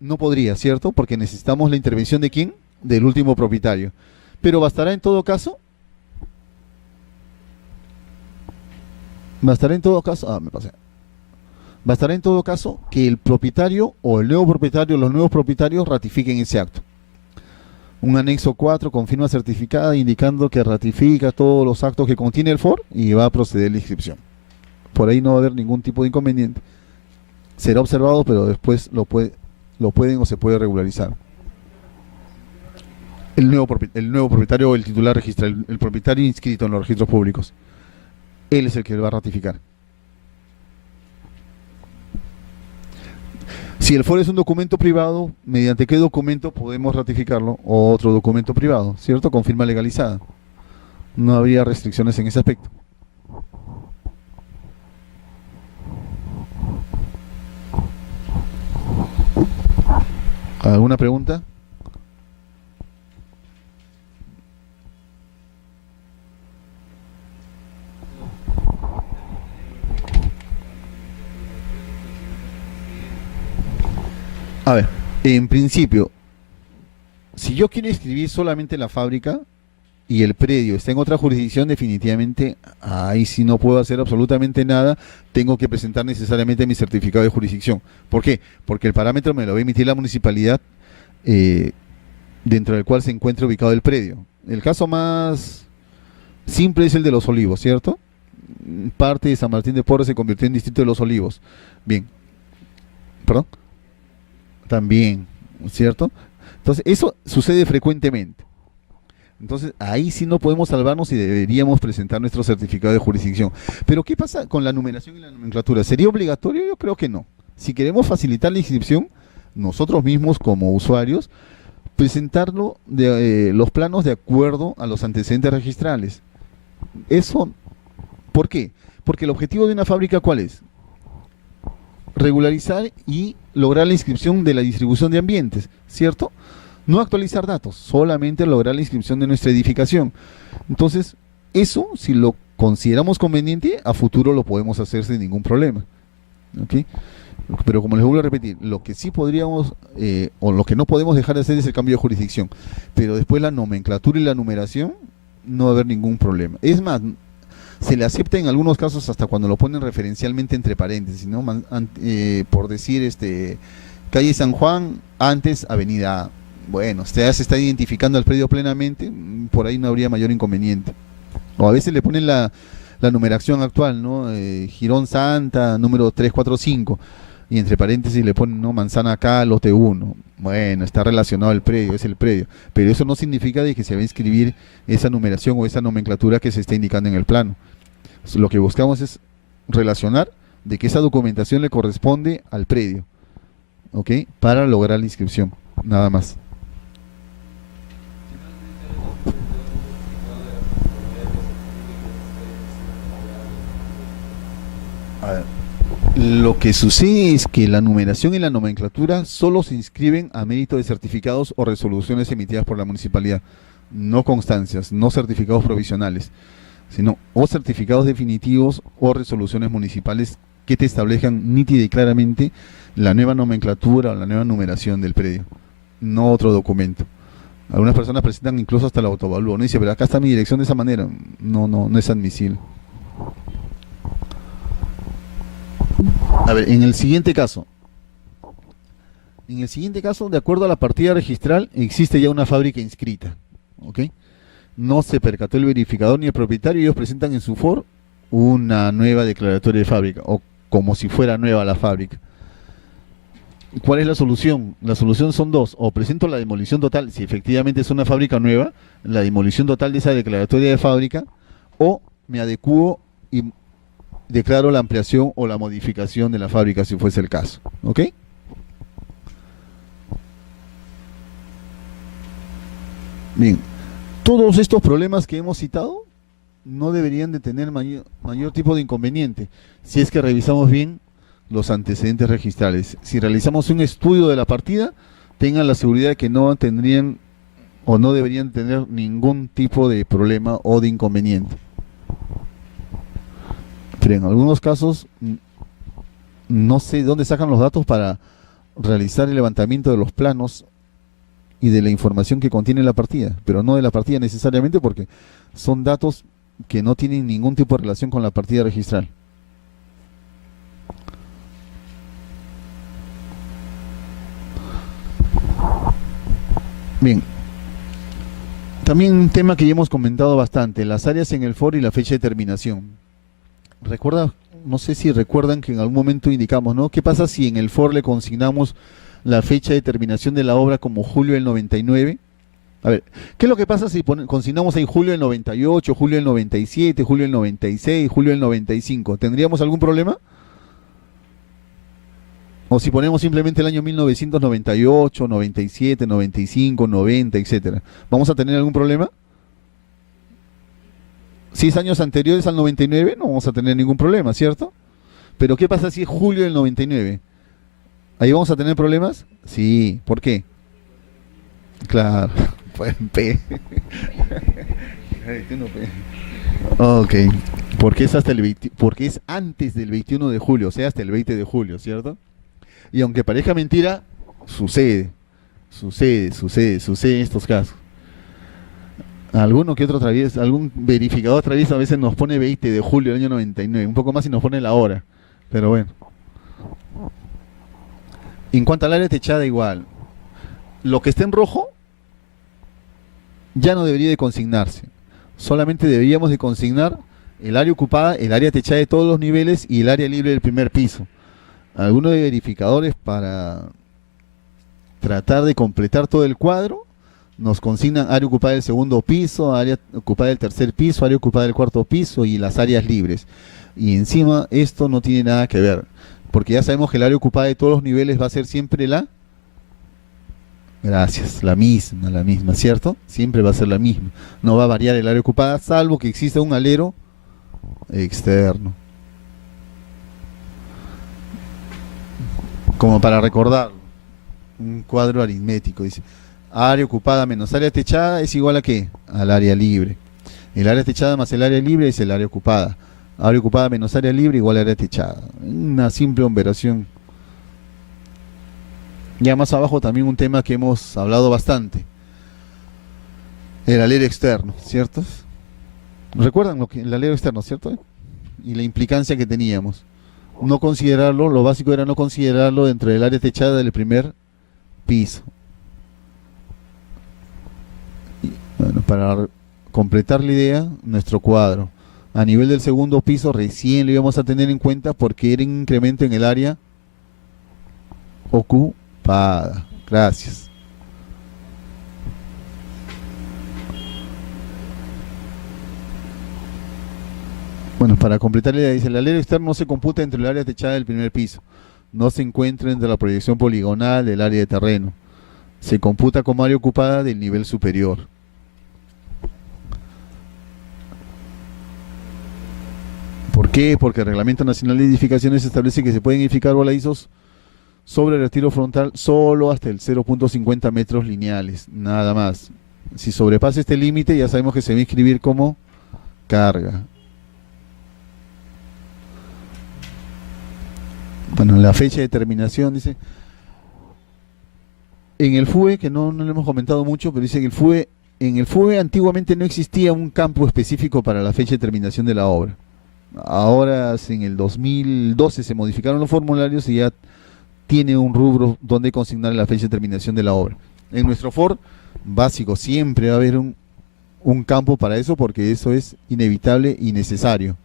no podría, ¿cierto? Porque necesitamos la intervención ¿de quién? Del último propietario. Pero bastará en todo caso. Bastará en todo caso. Me pasé. Bastará en todo caso que el propietario o el nuevo propietario, los nuevos propietarios ratifiquen ese acto. Un anexo 4 con firma certificada indicando que ratifica todos los actos que contiene el FOR y va a proceder la inscripción. Por ahí no va a haber ningún tipo de inconveniente. Será observado, pero después lo pueden o se puede regularizar. El nuevo propietario o el titular registral, el propietario inscrito en los registros públicos. Él es el que va a ratificar. Si el FOR es un documento privado, ¿mediante qué documento podemos ratificarlo? O otro documento privado, ¿cierto? Con firma legalizada. No habría restricciones en ese aspecto. ¿Alguna pregunta? A ver, en principio, si yo quiero inscribir solamente la fábrica y el predio está en otra jurisdicción, definitivamente ahí sí no puedo hacer absolutamente nada, tengo que presentar necesariamente mi certificado de jurisdicción. ¿Por qué? Porque el parámetro me lo va a emitir la municipalidad dentro del cual se encuentra ubicado el predio. El caso más simple es el de Los Olivos, ¿cierto? Parte de San Martín de Porres se convirtió en distrito de Los Olivos. Bien. ¿Perdón? También, ¿cierto? Entonces, eso sucede frecuentemente. Entonces, ahí sí no podemos salvarnos y deberíamos presentar nuestro certificado de jurisdicción. Pero, ¿qué pasa con la numeración y la nomenclatura? ¿Sería obligatorio? Yo creo que no. Si queremos facilitar la inscripción, nosotros mismos como usuarios, presentarlo los planos de acuerdo a los antecedentes registrales. Eso, ¿por qué? Porque el objetivo de una fábrica, ¿cuál es? Regularizar y lograr la inscripción de la distribución de ambientes, ¿cierto? No actualizar datos, solamente lograr la inscripción de nuestra edificación. Entonces, eso, si lo consideramos conveniente, a futuro lo podemos hacer sin ningún problema. ¿Ok? Pero como les vuelvo a repetir, lo que sí podríamos, o lo que no podemos dejar de hacer es el cambio de jurisdicción. Pero después la nomenclatura y la numeración, no va a haber ningún problema. Es más, se le acepta en algunos casos hasta cuando lo ponen referencialmente entre paréntesis, ¿no? Por decir, calle San Juan, antes avenida A. Bueno, ya se está identificando al predio plenamente, por ahí no habría mayor inconveniente. O a veces le ponen la numeración actual, ¿no? Girón Santa, número 345, y entre paréntesis le ponen, ¿no? Manzana K, lote 1. Bueno, está relacionado al predio, es el predio. Pero eso no significa de que se va a inscribir esa numeración o esa nomenclatura que se está indicando en el plano. Lo que buscamos es relacionar de que esa documentación le corresponde al predio, ¿ok? Para lograr la inscripción, nada más. A ver, lo que sucede es que la numeración y la nomenclatura solo se inscriben a mérito de certificados o resoluciones emitidas por la municipalidad, no constancias, no certificados provisionales, sino o certificados definitivos o resoluciones municipales que te establezcan nítida y claramente la nueva nomenclatura o la nueva numeración del predio, no otro documento. Algunas personas presentan incluso hasta el autovalúo, ¿no? Y dice, pero acá está mi dirección de esa manera. No es admisible. A ver, en el siguiente caso, de acuerdo a la partida registral, existe ya una fábrica inscrita, ¿ok? No se percató el verificador ni el propietario, ellos presentan en su FOR una nueva declaratoria de fábrica, o como si fuera nueva la fábrica. ¿Cuál es la solución? La solución son dos: o presento la demolición total, si efectivamente es una fábrica nueva, la demolición total de esa declaratoria de fábrica, o me adecuo y declaro la ampliación o la modificación de la fábrica si fuese el caso. ¿Ok? Bien, todos estos problemas que hemos citado no deberían de tener mayor tipo de inconveniente si es que revisamos bien los antecedentes registrales. Si realizamos un estudio de la partida, tengan la seguridad de que no tendrían o no deberían tener ningún tipo de problema o de inconveniente. Pero en algunos casos no sé dónde sacan los datos para realizar el levantamiento de los planos y de la información que contiene la partida, pero no de la partida necesariamente, porque son datos que no tienen ningún tipo de relación con la partida registral. Bien, también un tema que ya hemos comentado bastante, las áreas en el FOR y la fecha de terminación. Recuerda, no sé si recuerdan que en algún momento indicamos, ¿no? ¿Qué pasa si en el FOR le consignamos la fecha de terminación de la obra como julio del 99? A ver, ¿qué es lo que pasa si consignamos ahí julio del 98, julio del 97, julio del 96, julio del 95? ¿Tendríamos algún problema? O si ponemos simplemente el año 1998, 97, 95, 90, etcétera. ¿Vamos a tener algún problema? 6 años anteriores al 99 no vamos a tener ningún problema, ¿cierto? Pero ¿qué pasa si es julio del 99? ¿Ahí vamos a tener problemas? Sí, ¿por qué? Claro, pues P. Ok, porque es hasta porque es antes del 21 de julio, o sea, hasta el 20 de julio, ¿cierto? Y aunque parezca mentira, sucede en estos casos. Alguno que otro travieso, algún verificador travieso a veces nos pone 20 de julio del año 99, un poco más y nos pone la hora, pero bueno. En cuanto al área techada, igual. Lo que esté en rojo ya no debería de consignarse. Solamente deberíamos de consignar el área ocupada, el área techada de todos los niveles y el área libre del primer piso. Algunos de verificadores, para tratar de completar todo el cuadro, nos consignan área ocupada del segundo piso, área ocupada del tercer piso, área ocupada del cuarto piso y las áreas libres. Y encima esto no tiene nada que ver, porque ya sabemos que el área ocupada de todos los niveles va a ser siempre la... Gracias, la misma, ¿cierto? Siempre va a ser la misma. No va a variar el área ocupada, salvo que exista un alero externo. Como para recordar, un cuadro aritmético, dice, área ocupada menos área techada es igual a ¿qué? Al área libre. El área techada más el área libre es el área ocupada. Área ocupada menos área libre igual a área techada. Una simple operación. Ya más abajo también un tema que hemos hablado bastante. El alero externo, ¿cierto? ¿Recuerdan el alero externo, cierto? Y la implicancia que teníamos. No considerarlo, lo básico era no considerarlo dentro del área techada del primer piso. Y, bueno, para completar la idea, nuestro cuadro. A nivel del segundo piso recién lo íbamos a tener en cuenta porque era un incremento en el área ocupada. Gracias. Bueno, para completar la idea, dice, el alero externo no se computa entre el área techada del primer piso. No se encuentra entre la proyección poligonal del área de terreno. Se computa como área ocupada del nivel superior. ¿Por qué? Porque el Reglamento Nacional de Edificaciones establece que se pueden edificar voladizos sobre el retiro frontal solo hasta el 0.50 metros lineales, nada más. Si sobrepasa este límite, ya sabemos que se va a inscribir como carga. Bueno, la fecha de terminación, dice, en el FUE, que no lo hemos comentado mucho, pero dice que en el FUE antiguamente no existía un campo específico para la fecha de terminación de la obra. Ahora, en el 2012 se modificaron los formularios y ya tiene un rubro donde consignar la fecha de terminación de la obra. En nuestro FOR básico siempre va a haber un campo para eso, porque eso es inevitable y necesario.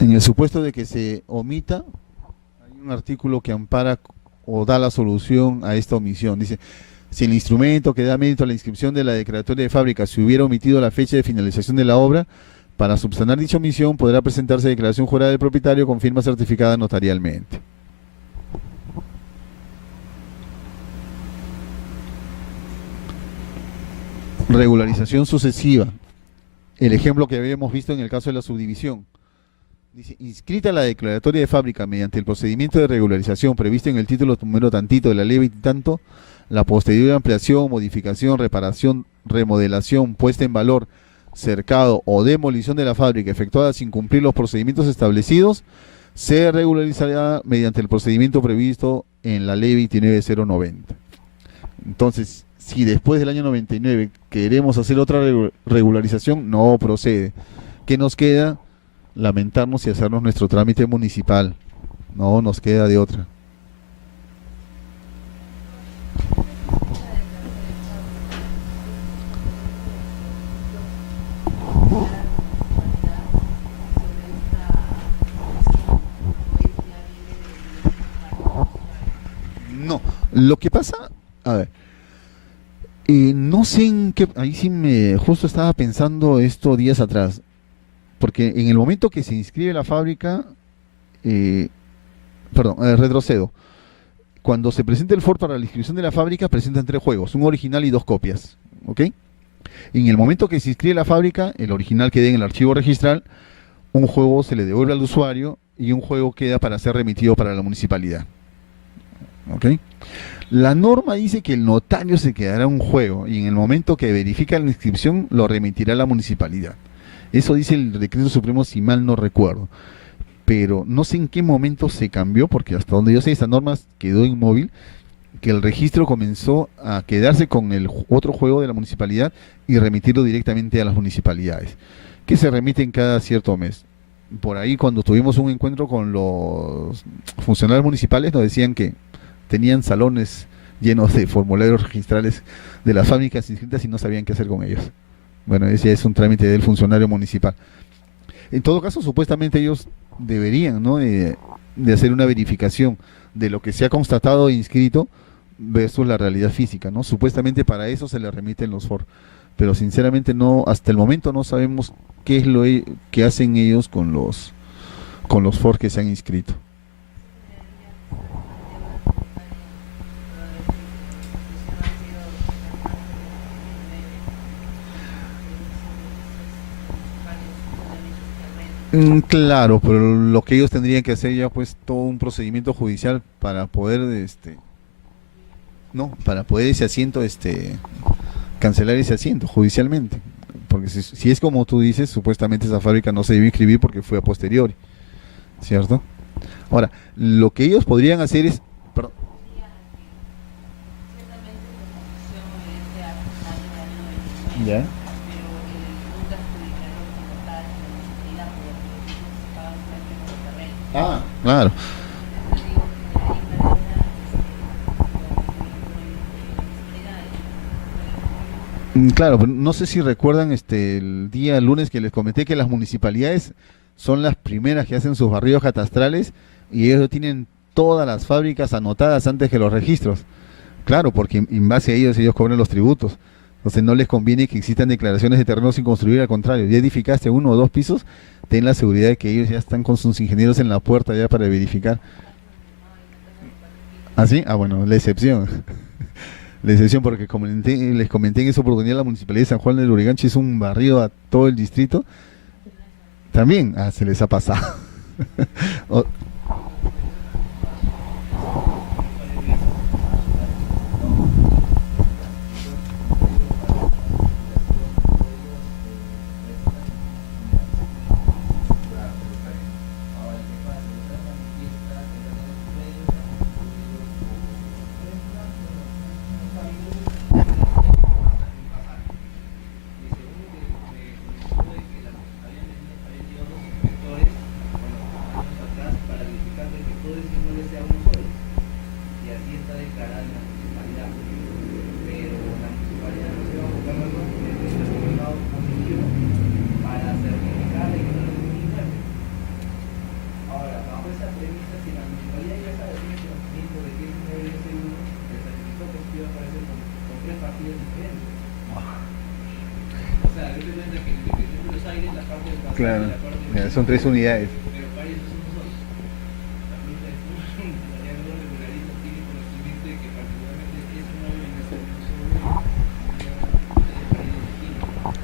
En el supuesto de que se omita, hay un artículo que ampara o da la solución a esta omisión. Dice, Si el instrumento que da mérito a la inscripción de la declaratoria de fábrica se hubiera omitido la fecha de finalización de la obra, para subsanar dicha omisión podrá presentarse declaración jurada del propietario con firma certificada notarialmente. Regularización sucesiva. El ejemplo que habíamos visto en el caso de la subdivisión. Dice, inscrita la declaratoria de fábrica mediante el procedimiento de regularización previsto en el título número tantito de la ley 20 tanto, la posterior ampliación, modificación, reparación, remodelación, puesta en valor, cercado o demolición de la fábrica efectuada sin cumplir los procedimientos establecidos, se regularizará mediante el procedimiento previsto en la ley 29090. Entonces, si después del año 99 queremos hacer otra regularización, no procede. ¿Qué nos queda? Lamentarnos y hacernos nuestro trámite municipal. No nos queda de otra. No, lo que pasa, a ver, no sé en qué, ahí sí justo estaba pensando esto días atrás, porque en el momento que se inscribe la fábrica, retrocedo, cuando se presenta el FOR para la inscripción de la fábrica, presentan 3 juegos, un original y 2 copias, ¿ok? En el momento que se inscribe la fábrica, el original queda en el archivo registral, un juego se le devuelve al usuario y un juego queda para ser remitido para la municipalidad. ¿Ok? La norma dice que el notario se quedará un juego y en el momento que verifica la inscripción lo remitirá a la municipalidad. Eso dice el decreto supremo si mal no recuerdo. Pero no sé en qué momento se cambió, porque hasta donde yo sé esta norma quedó inmóvil, que el registro comenzó a quedarse con el otro juego de la municipalidad y remitirlo directamente a las municipalidades, que se remiten cada cierto mes. Por ahí cuando tuvimos un encuentro con los funcionarios municipales nos decían que tenían salones llenos de formularios registrales de las fábricas inscritas y no sabían qué hacer con ellos. Bueno, ese es un trámite del funcionario municipal. En todo caso, supuestamente ellos deberían, ¿no?, de hacer una verificación de lo que se ha constatado e inscrito versus la realidad física, ¿no? Supuestamente para eso se le remiten los FOR, pero sinceramente no, hasta el momento no sabemos qué es lo que hacen ellos con los FOR que se han inscrito. Claro, pero lo que ellos tendrían que hacer ya pues todo un procedimiento judicial para poder para poder ese asiento cancelar ese asiento judicialmente, porque si es como tú dices, supuestamente esa fábrica no se debe inscribir porque fue a posteriori, ¿cierto? Ahora, lo que ellos podrían hacer es, perdón. ¿Ya? Ah, claro. Claro, pero no sé si recuerdan el día lunes que les comenté que las municipalidades son las primeras que hacen sus barridos catastrales y ellos tienen todas las fábricas anotadas antes que los registros. Claro, porque en base a ellos cobran los tributos. Entonces no les conviene que existan declaraciones de terreno sin construir, al contrario, ya edificaste 1 o 2 pisos, ten la seguridad de que ellos ya están con sus ingenieros en la puerta ya para verificar. ¿Ah, sí? Ah, bueno, la excepción. La excepción porque les comenté en esa oportunidad, la Municipalidad de San Juan del Lurigancho hizo un barrido a todo el distrito. También, se les ha pasado. Para 3 partidos diferentes. O sea, yo te cuento que Independiente de Buenos Aires, la parte del pasado Claro, y la parte ya, del son 3 unidades. pero para ellos somos dos. También es un italiano regularista tiene conocimiento de que particularmente es una organización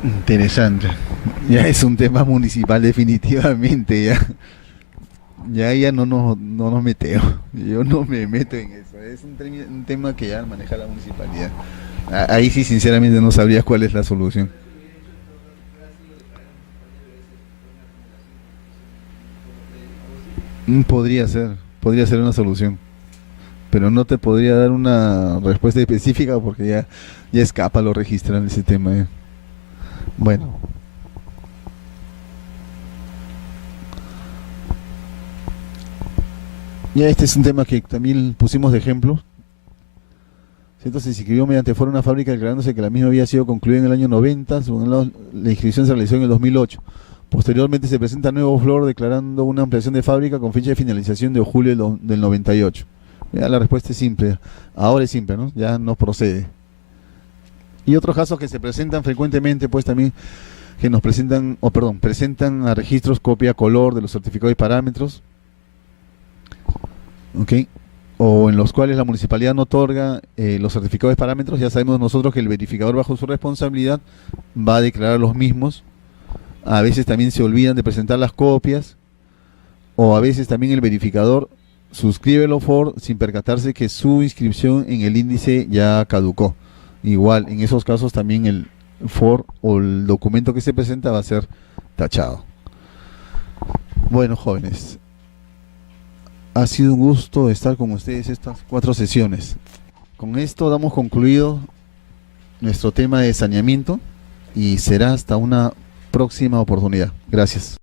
Interesante. Ya es un tema municipal definitivamente, ya. Ya no nos metemos. Yo no me meto en eso. Es un tema que ya maneja la municipalidad. Ahí sí sinceramente no sabría cuál es la solución. Podría ser una solución. Pero no te podría dar una respuesta específica porque ya escapa lo registrar ese tema. Bueno. Ya este es un tema que también pusimos de ejemplo. ¿Cierto? Se inscribió mediante fuera una fábrica declarándose que la misma había sido concluida en el año 90, según la inscripción se realizó en el 2008. Posteriormente se presenta nuevo flor declarando una ampliación de fábrica con fecha de finalización de julio del 98. Ya la respuesta es simple. Ahora es simple, ¿no? Ya no procede. Y otros casos que se presentan frecuentemente, pues también que nos presentan, presentan a registros copia color de los certificados y parámetros, ¿ok? O en los cuales la municipalidad no otorga los certificados de parámetros. Ya sabemos nosotros que el verificador bajo su responsabilidad va a declarar los mismos. A veces también se olvidan de presentar las copias, o a veces también el verificador suscribe el OFOR sin percatarse que su inscripción en el índice ya caducó. Igual, en esos casos también el FOR o el documento que se presenta va a ser tachado. Bueno, jóvenes, ha sido un gusto estar con ustedes estas 4 sesiones. Con esto damos concluido nuestro tema de saneamiento y será hasta una próxima oportunidad. Gracias.